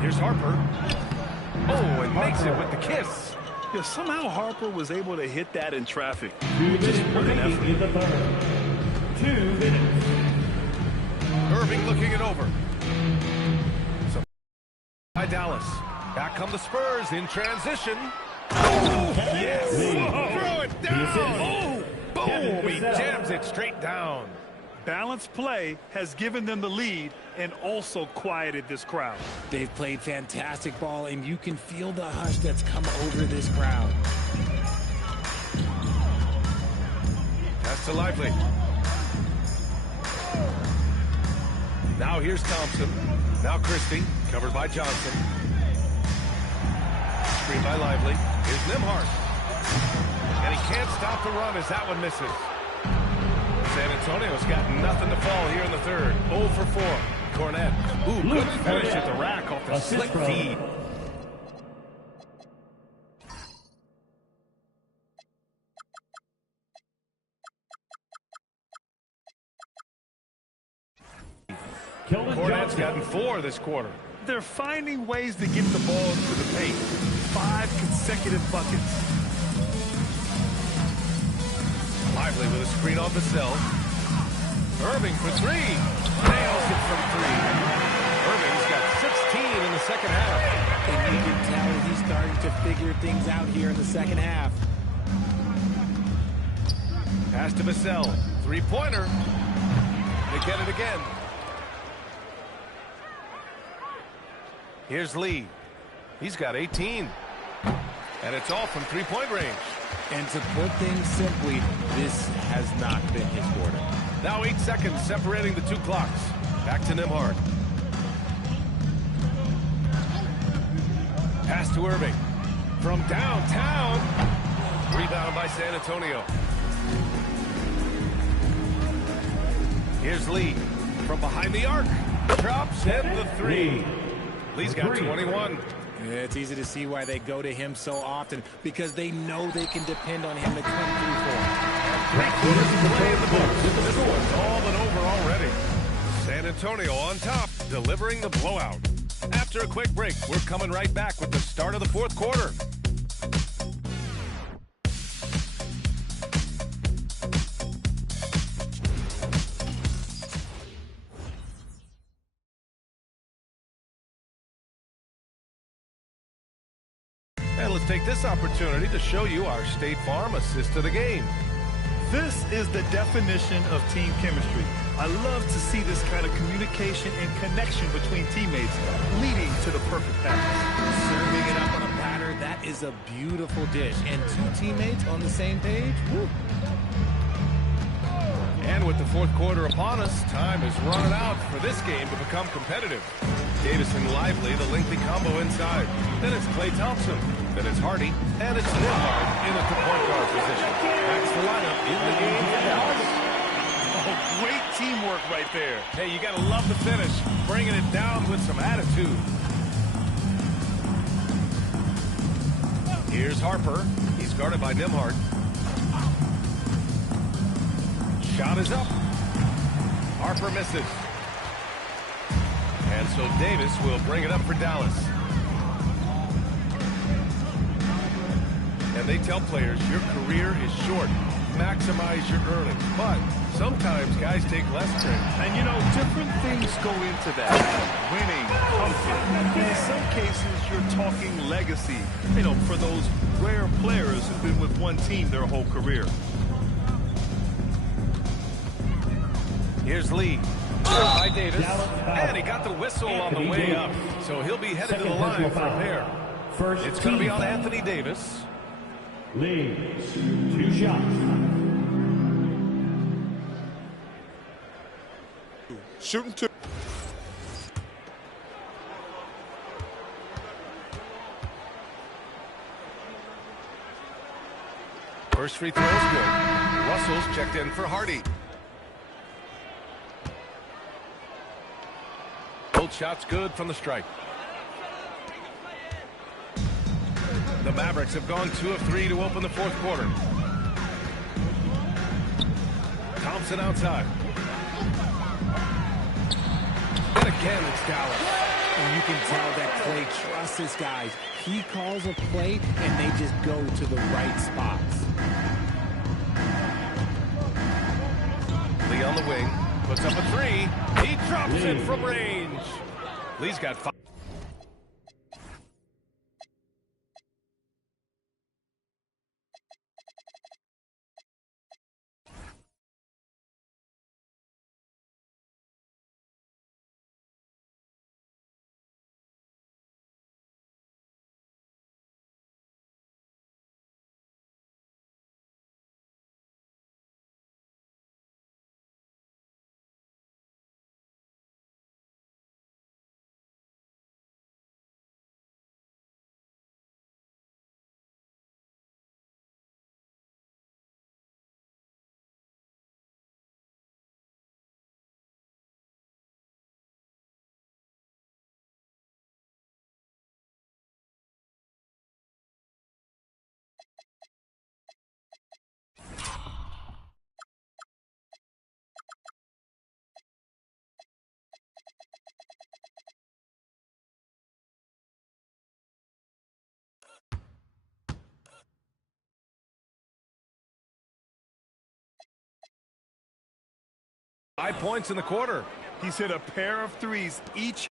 Here's Harper. Oh, and makes it with the kiss. Yeah, somehow Harper was able to hit that in traffic. 2 minutes remaining in the third. 2 minutes. Irving looking it over. So by Dallas. Back come the Spurs in transition. Oh, yes. Throw it down. Oh, boom. He jams it straight down. Balanced play has given them the lead and also quieted this crowd. They've played fantastic ball, and you can feel the hush that's come over this crowd. Pass to Lively. Now here's Thompson. Now Christie, covered by Johnson. Screen by Lively. Here's Nembhard. And he can't stop the run as that one misses. San Antonio's got nothing to fall here in the third. 0 for 4. Cornette. Ooh, good finish at the rack off the slick feed. Cornette's gotten 4 this quarter. They're finding ways to get the ball to the paint. 5 consecutive buckets. Lively with a screen on Vassell. Irving for 3. Nails it from 3. Irving's got 16 in the second half. And you can tell he's starting to figure things out here in the second half. Pass to Vassell. 3-pointer. to get it again. Here's Lee. He's got 18. And it's all from three-point range. And to put things simply, this has not been his quarter. Now 8 seconds separating the two clocks. Back to Nembhard. Pass to Irving. From downtown. Rebound by San Antonio. Here's Lee. From behind the arc. Drops in the three. Lee's got 21. Yeah, it's easy to see why they go to him so often, because they know they can depend on him to come through for them. 3 quarters of the way in the books. This one's all but over already. San Antonio on top, delivering the blowout. After a quick break, we're coming right back with the start of the fourth quarter. And let's take this opportunity to show you our State Farm assist to the game. This is the definition of team chemistry. I love to see this kind of communication and connection between teammates, leading to the perfect pass. Serving it up on a platter, that is a beautiful dish. And two teammates on the same page, woo. And with the fourth quarter upon us, time is running out for this game to become competitive. Davis and Lively, the lengthy combo inside. Then it's Klay Thompson. Then it's Hardy. And it's Nembhard in at the point guard position. That's the lineup in the game for Dallas. Oh, great teamwork right there. Hey, you got to love the finish. Bringing it down with some attitude. Here's Harper. He's guarded by Nembhard. Shot is up. Harper misses. And so Davis will bring it up for Dallas. And they tell players, your career is short. Maximize your earnings. But sometimes guys take less credit. And, you know, different things go into that. Winning, comfort. In some cases, you're talking legacy. You know, for those rare players who've been with one team their whole career. Here's Lee. By Davis. And he got the whistle on the way up. So he'll be headed to the line for a pair. It's going to be on Anthony Davis. Lee, 2 shots. Shooting 2. First free throw is good. Russell's checked in for Hardy. Both shots good from the strike. The Mavericks have gone 2 of 3 to open the fourth quarter. Thompson outside. And again, it's Dallas. And you can tell that Klay trusts his guys. He calls a play, and they just go to the right spots. Lee on the wing. Puts up a 3. He drops it from range. Lee's got 5. Five points in the quarter. He's hit a pair of threes each.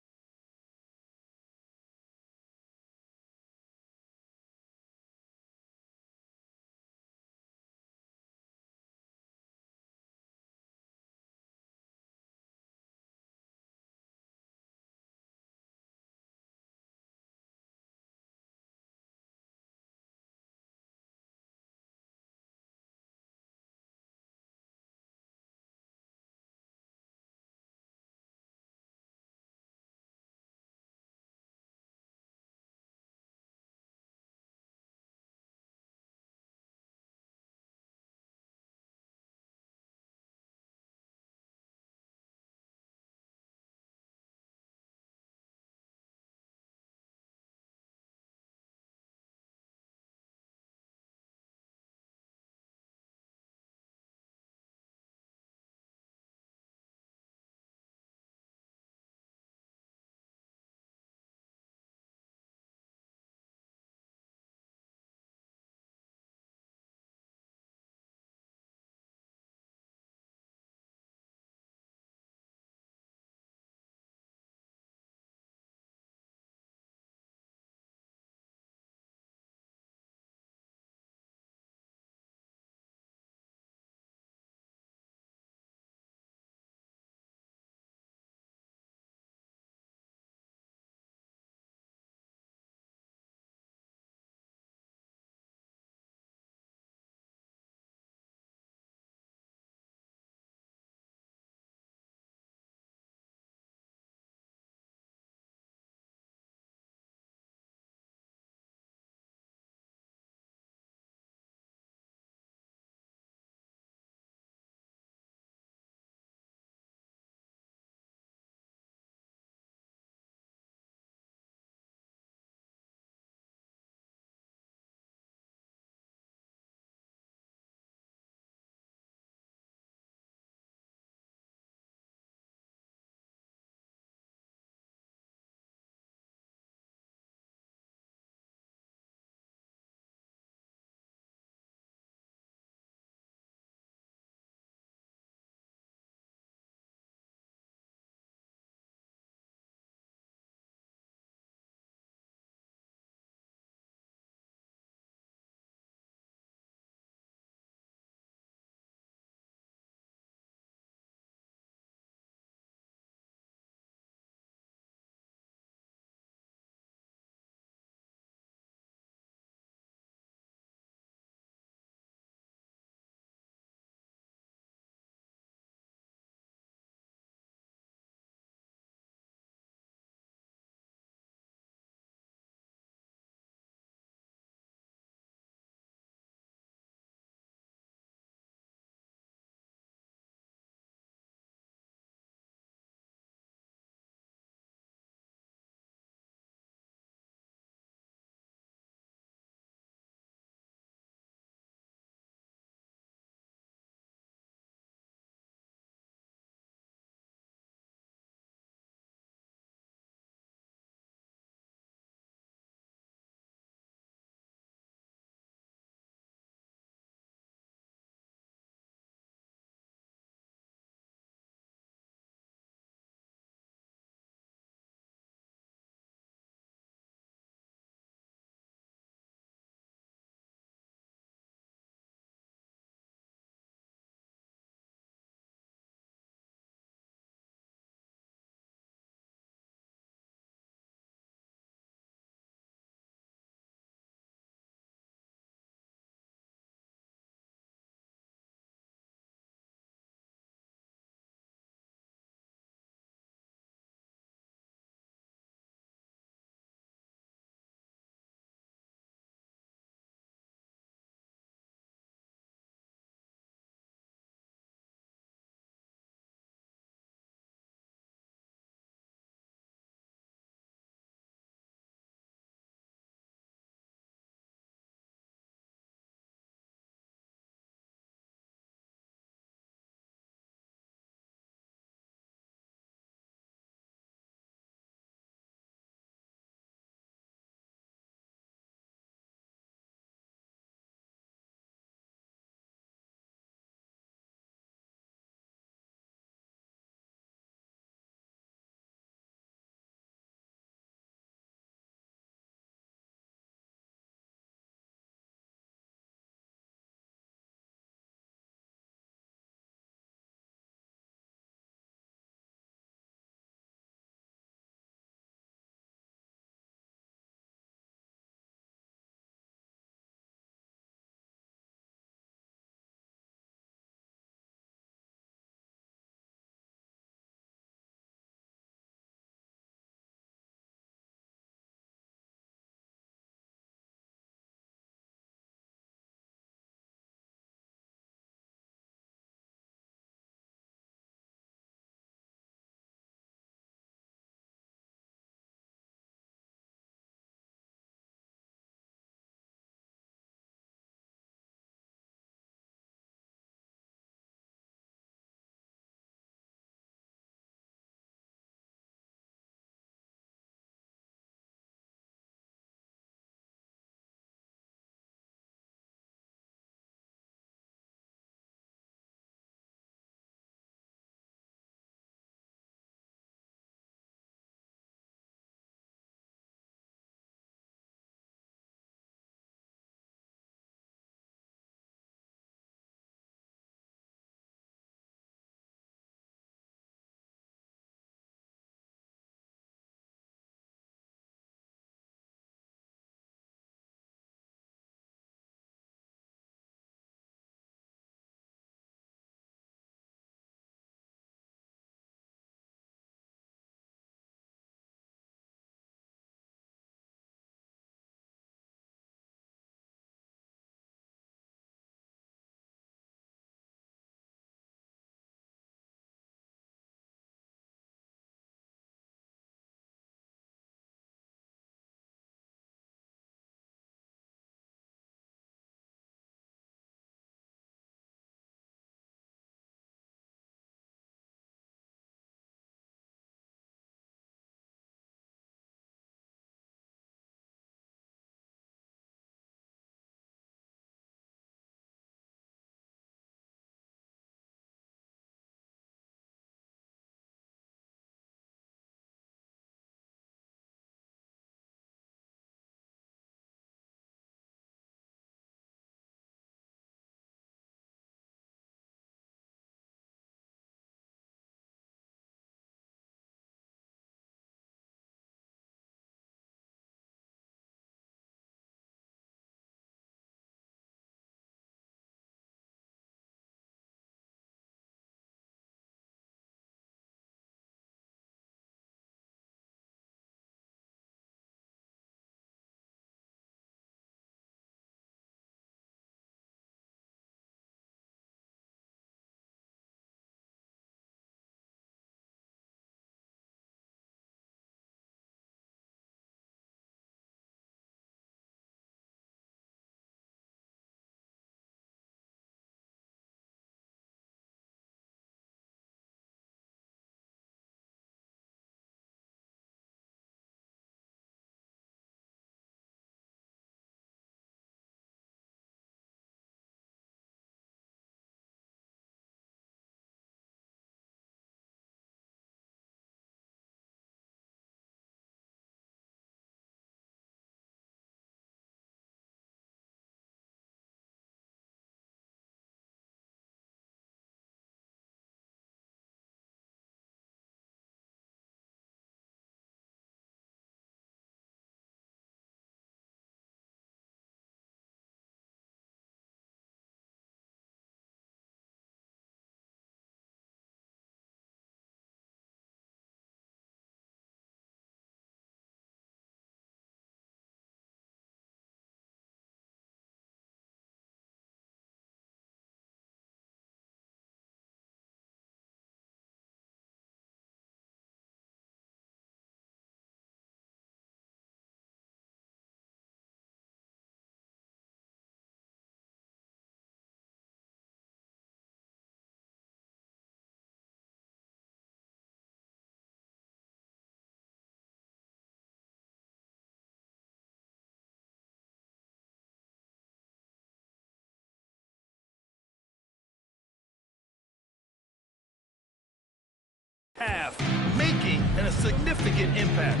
half, making a significant impact.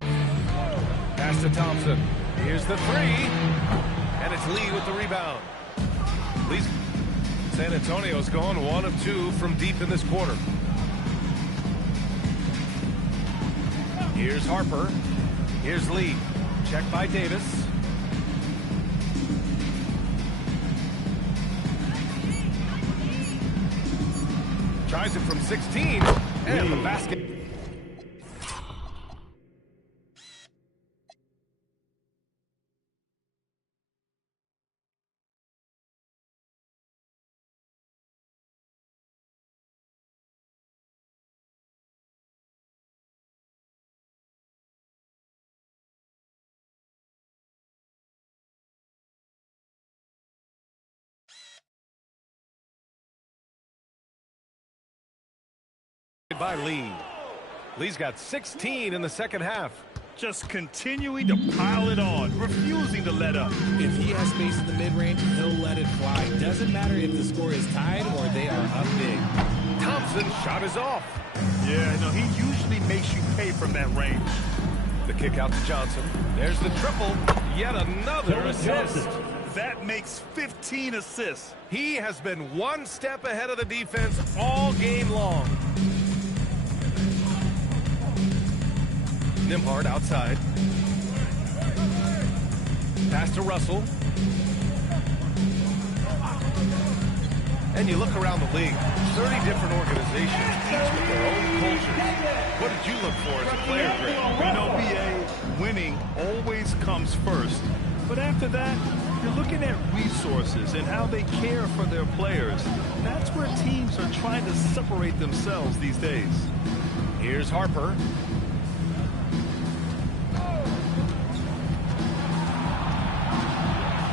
Pass to Thompson. Here's the three. And it's Lee with the rebound. Lee's San Antonio's gone 1 of 2 from deep in this quarter. Here's Harper. Here's Lee. Check by Davis. Tries it from 16. And the basket. By Lee. Lee's got 16 in the second half. Just continuing to pile it on, refusing to let up. If he has space in the mid-range, he'll let it fly. Doesn't matter if the score is tied or they are up big. Thompson's shot is off. Yeah, no, he usually makes you pay from that range. The kick out to Johnson. There's the triple. Yet another assist. That makes 15 assists. He has been one step ahead of the defense all game long. Nembhard outside. Pass to Russell. And you look around the league, 30 different organizations, each with their own cultures. What did you look for as a player, Greg? We know, BA, winning always comes first. But after that, you're looking at resources and how they care for their players. That's where teams are trying to separate themselves these days. Here's Harper.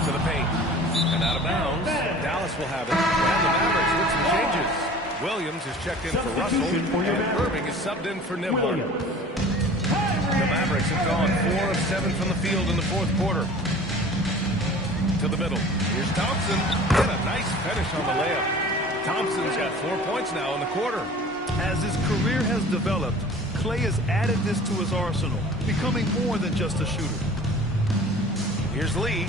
To the paint. And out of bounds. Dallas will have it. And the Mavericks with some changes. Williams is checked in for Russell. And Irving is subbed in for Nembhard. The Mavericks have gone 4 of 7 from the field in the fourth quarter. To the middle. Here's Thompson. And a nice finish on the layup. Thompson's got 4 points now in the quarter. As his career has developed, Klay has added this to his arsenal, becoming more than just a shooter. Here's Lee.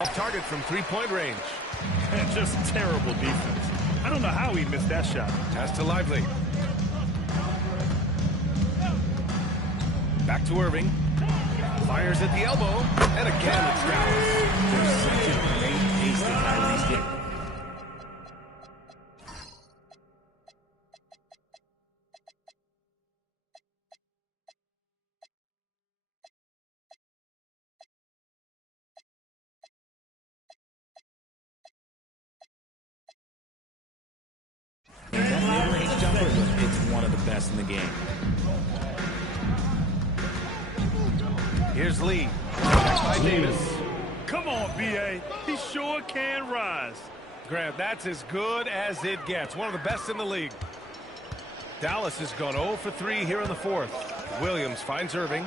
Off target from three-point range. And just terrible defense. I don't know how he missed that shot. Pass to Lively. Back to Irving. Fires at the elbow. And again, it's Dallas. There's such a great pace to Kyrie's game. That mid-range jumper, it's one of the best in the game. Here's Lee. Back by Davis. Come on, B.A. He sure can rise. Graham, that's as good as it gets. One of the best in the league. Dallas has gone 0 for 3 here in the fourth. Williams finds Irving.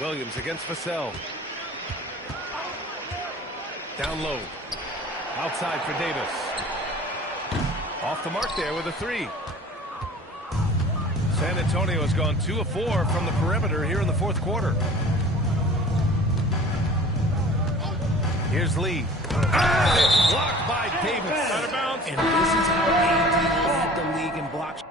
Williams against Vassell. Down low. Outside for Davis. Off the mark there with a 3. San Antonio has gone 2 of 4 from the perimeter here in the fourth quarter. Here's Lee. Blocked by Davis. Out of bounds. And this is how AD led the league in blocks.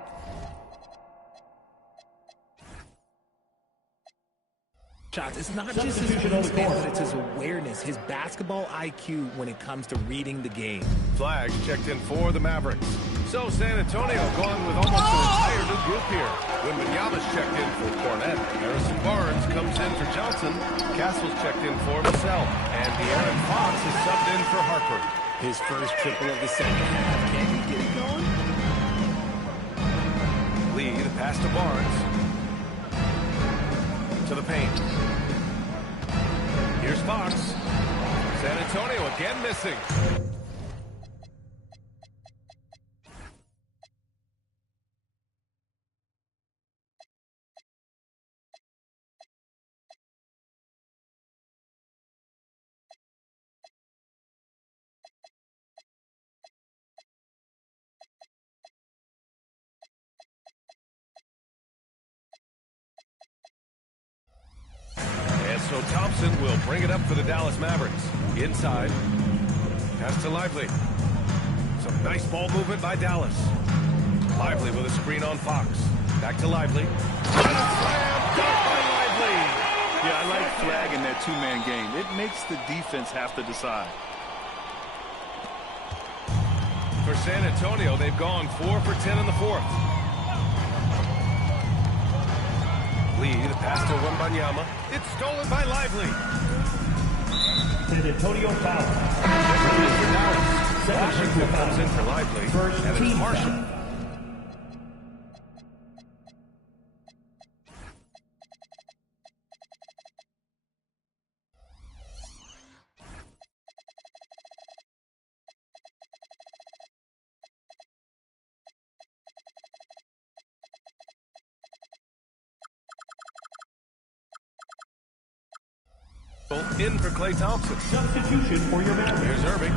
shots. It's not just his wingspan, but it's his awareness, his basketball IQ when it comes to reading the game. Flags checked in for the Mavericks. So San Antonio going with almost an entire new group here. Wembanyama's checked in for Cornette. Harrison Barnes comes in for Johnson. Castle's checked in for Vassell. And De'Aaron Fox is subbed in for Harper. His first triple of the second half. Can he get it going? Lee, the pass to Barnes. To the paint. Here's Fox. San Antonio again missing. So Thompson will bring it up for the Dallas Mavericks. Inside. Pass to Lively. Some nice ball movement by Dallas. Lively with a screen on Fox. Back to Lively. Slam dunk by Lively. Yeah, I like flagging that two-man game. It makes the defense have to decide. For San Antonio, they've gone 4 for 10 in the fourth. Lee, the pass to Wembanyama. It's stolen by Lively. San Antonio foul. Washington comes in for Lively. And it's Marshall. In for Klay Thompson. Substitution for your Mavericks. Here's Irving.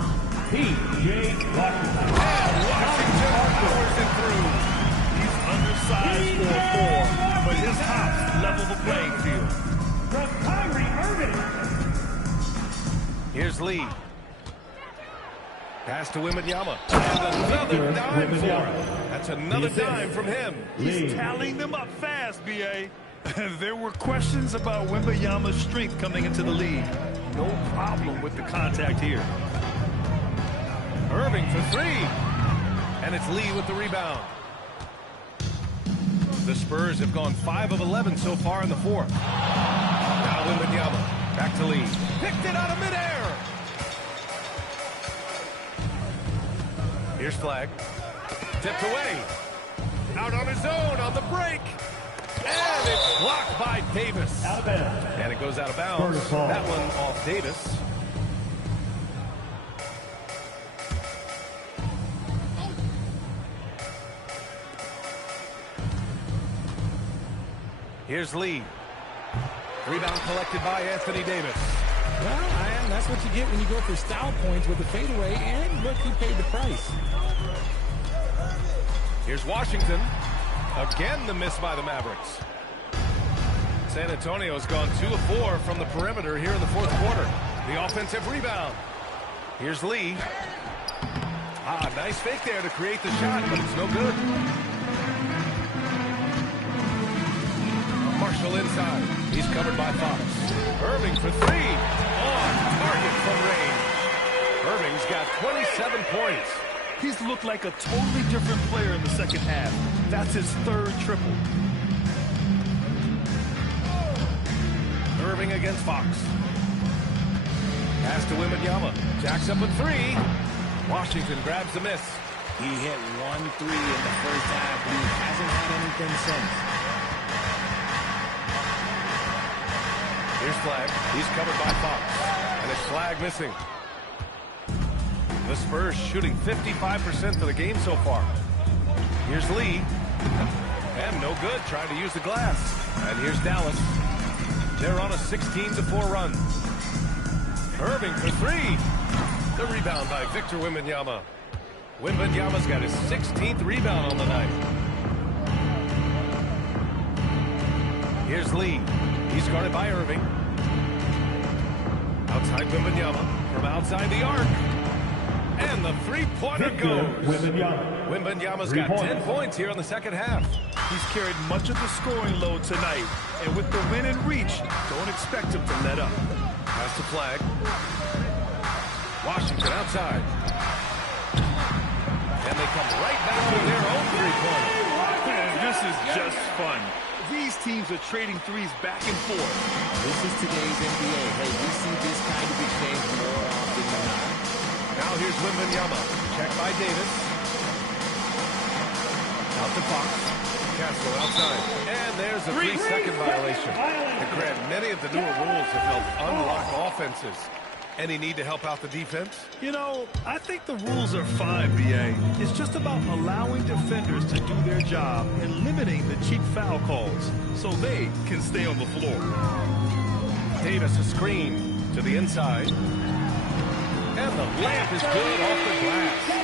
P.J. Washington. And Washington powers it through. He's undersized for a 4, but his hops level the playing field. From Kyrie Irving. Here's Lee. Pass to Wembanyama. And another dime for him. That's another dime from him. He's tallying them up fast, B.A. There were questions about Wembanyama's strength coming into the league. No problem with the contact here. Irving for 3. And it's Lee with the rebound. The Spurs have gone 5 of 11 so far in the fourth. Now Wembanyama. Back to Lee. Picked it out of midair. Here's Flag. Tipped away. Out on his own on the break. And it's blocked by Davis. Out of bounds. And it goes out of bounds. That one off Davis. Here's Lee. Rebound collected by Anthony Davis. Well, Ian, that's what you get when you go for style points with the fadeaway, and look who paid the price. Here's Washington. Again, the miss by the Mavericks. San Antonio's gone 2 of 4 from the perimeter here in the fourth quarter. The offensive rebound. Here's Lee. Nice fake there to create the shot, but it's no good. Marshall inside. He's covered by Fox. Irving for 3. On target from range. Irving's got 27 points. He's looked like a totally different player in the second half. That's his 3rd triple. Irving against Fox. Pass to Wembanyama. Jacks up a 3. Washington grabs the miss. He hit 1 3 in the first half, but he hasn't had anything since. Here's Flag. He's covered by Fox. And it's Flag missing. The Spurs shooting 55% for the game so far. Here's Lee. And no good, trying to use the glass. And here's Dallas. They're on a 16-4 run. Irving for 3. The rebound by Victor Wembanyama. Wembanyama's got his 16th rebound on the night. Here's Lee. He's guarded by Irving. Outside Wembanyama. From outside the arc. And the three-pointer goes. Wembanyama. Wembanyama's got 10 points here in the second half. He's carried much of the scoring load tonight. And with the win in reach, don't expect him to let up. Pass the flag. Washington outside. And they come right back to their own three-pointer. This is just fun. These teams are trading threes back and forth. This is today's NBA. Hey, we see this kind of exchange more often than not. Now here's Wembanyama. Check by Davis. Out to Fox. Castle outside. And there's a 3-second violation. And Grant, many of the newer rules have helped unlock offenses. Any need to help out the defense? You know, I think the rules are fine, B.A. It's just about allowing defenders to do their job and limiting the cheap foul calls so they can stay on the floor. Davis a screen to the inside. And the layup is good off the glass.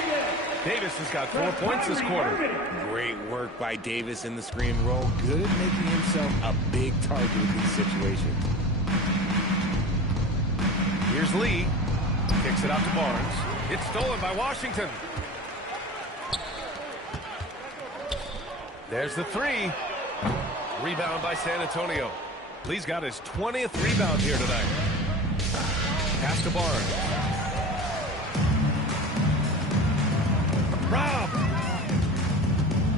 Davis has got 4 points this quarter. Great work by Davis in the screen roll. Good at making himself a big target in these situations. Here's Lee. Kicks it out to Barnes. It's stolen by Washington. There's the three. Rebound by San Antonio. Lee's got his 20th rebound here tonight. Pass to Barnes. Rob.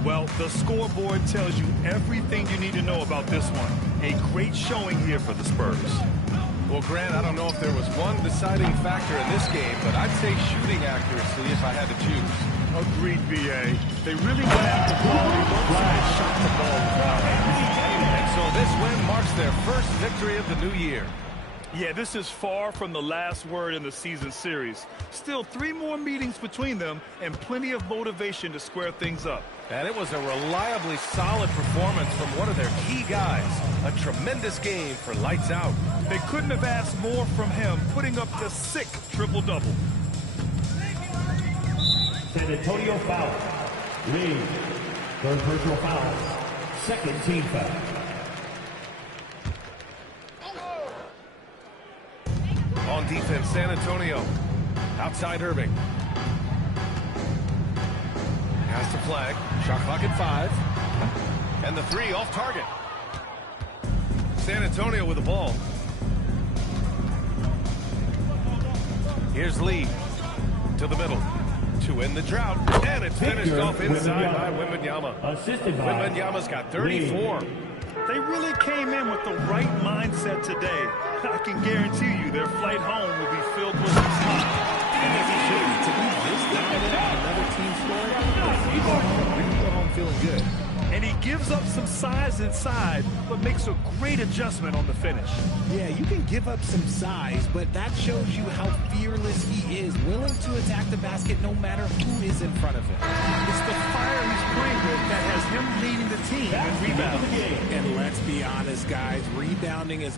Well, the scoreboard tells you everything you need to know about this one. A great showing here for the Spurs. Well, Grant, I don't know if there was one deciding factor in this game, but I'd say shooting accuracy if I had to choose. Agreed, B.A. They really went after quality looks and shot the ball well. And so this win marks their first victory of the new year. Yeah, this is far from the last word in the season series. Still 3 more meetings between them and plenty of motivation to square things up. And it was a reliably solid performance from one of their key guys. A tremendous game for lights out. They couldn't have asked more from him, putting up the sick triple-double. San Antonio foul. Lee. Third personal foul. Second team foul. On defense, San Antonio. Outside Irving. Pass to flag. Shot clock at 5. And the three off target. San Antonio with the ball. Here's Lee. To the middle. To end the drought. And it's finished off inside by Wembanyama. Assisted by Wembanyama's got 34. They really came in with the right mindset today. I can guarantee you their flight home will be filled with some smiles. And as it should be, to be this dominant on another team scoring, you go home feeling good. And he gives up some size inside, but makes a great adjustment on the finish. Yeah, you can give up some size, but that shows you how fearless he is, willing to attack the basket no matter who is in front of him. It's the fire he's playing with that has him leading the team in rebounding. And let's be honest, guys, rebounding is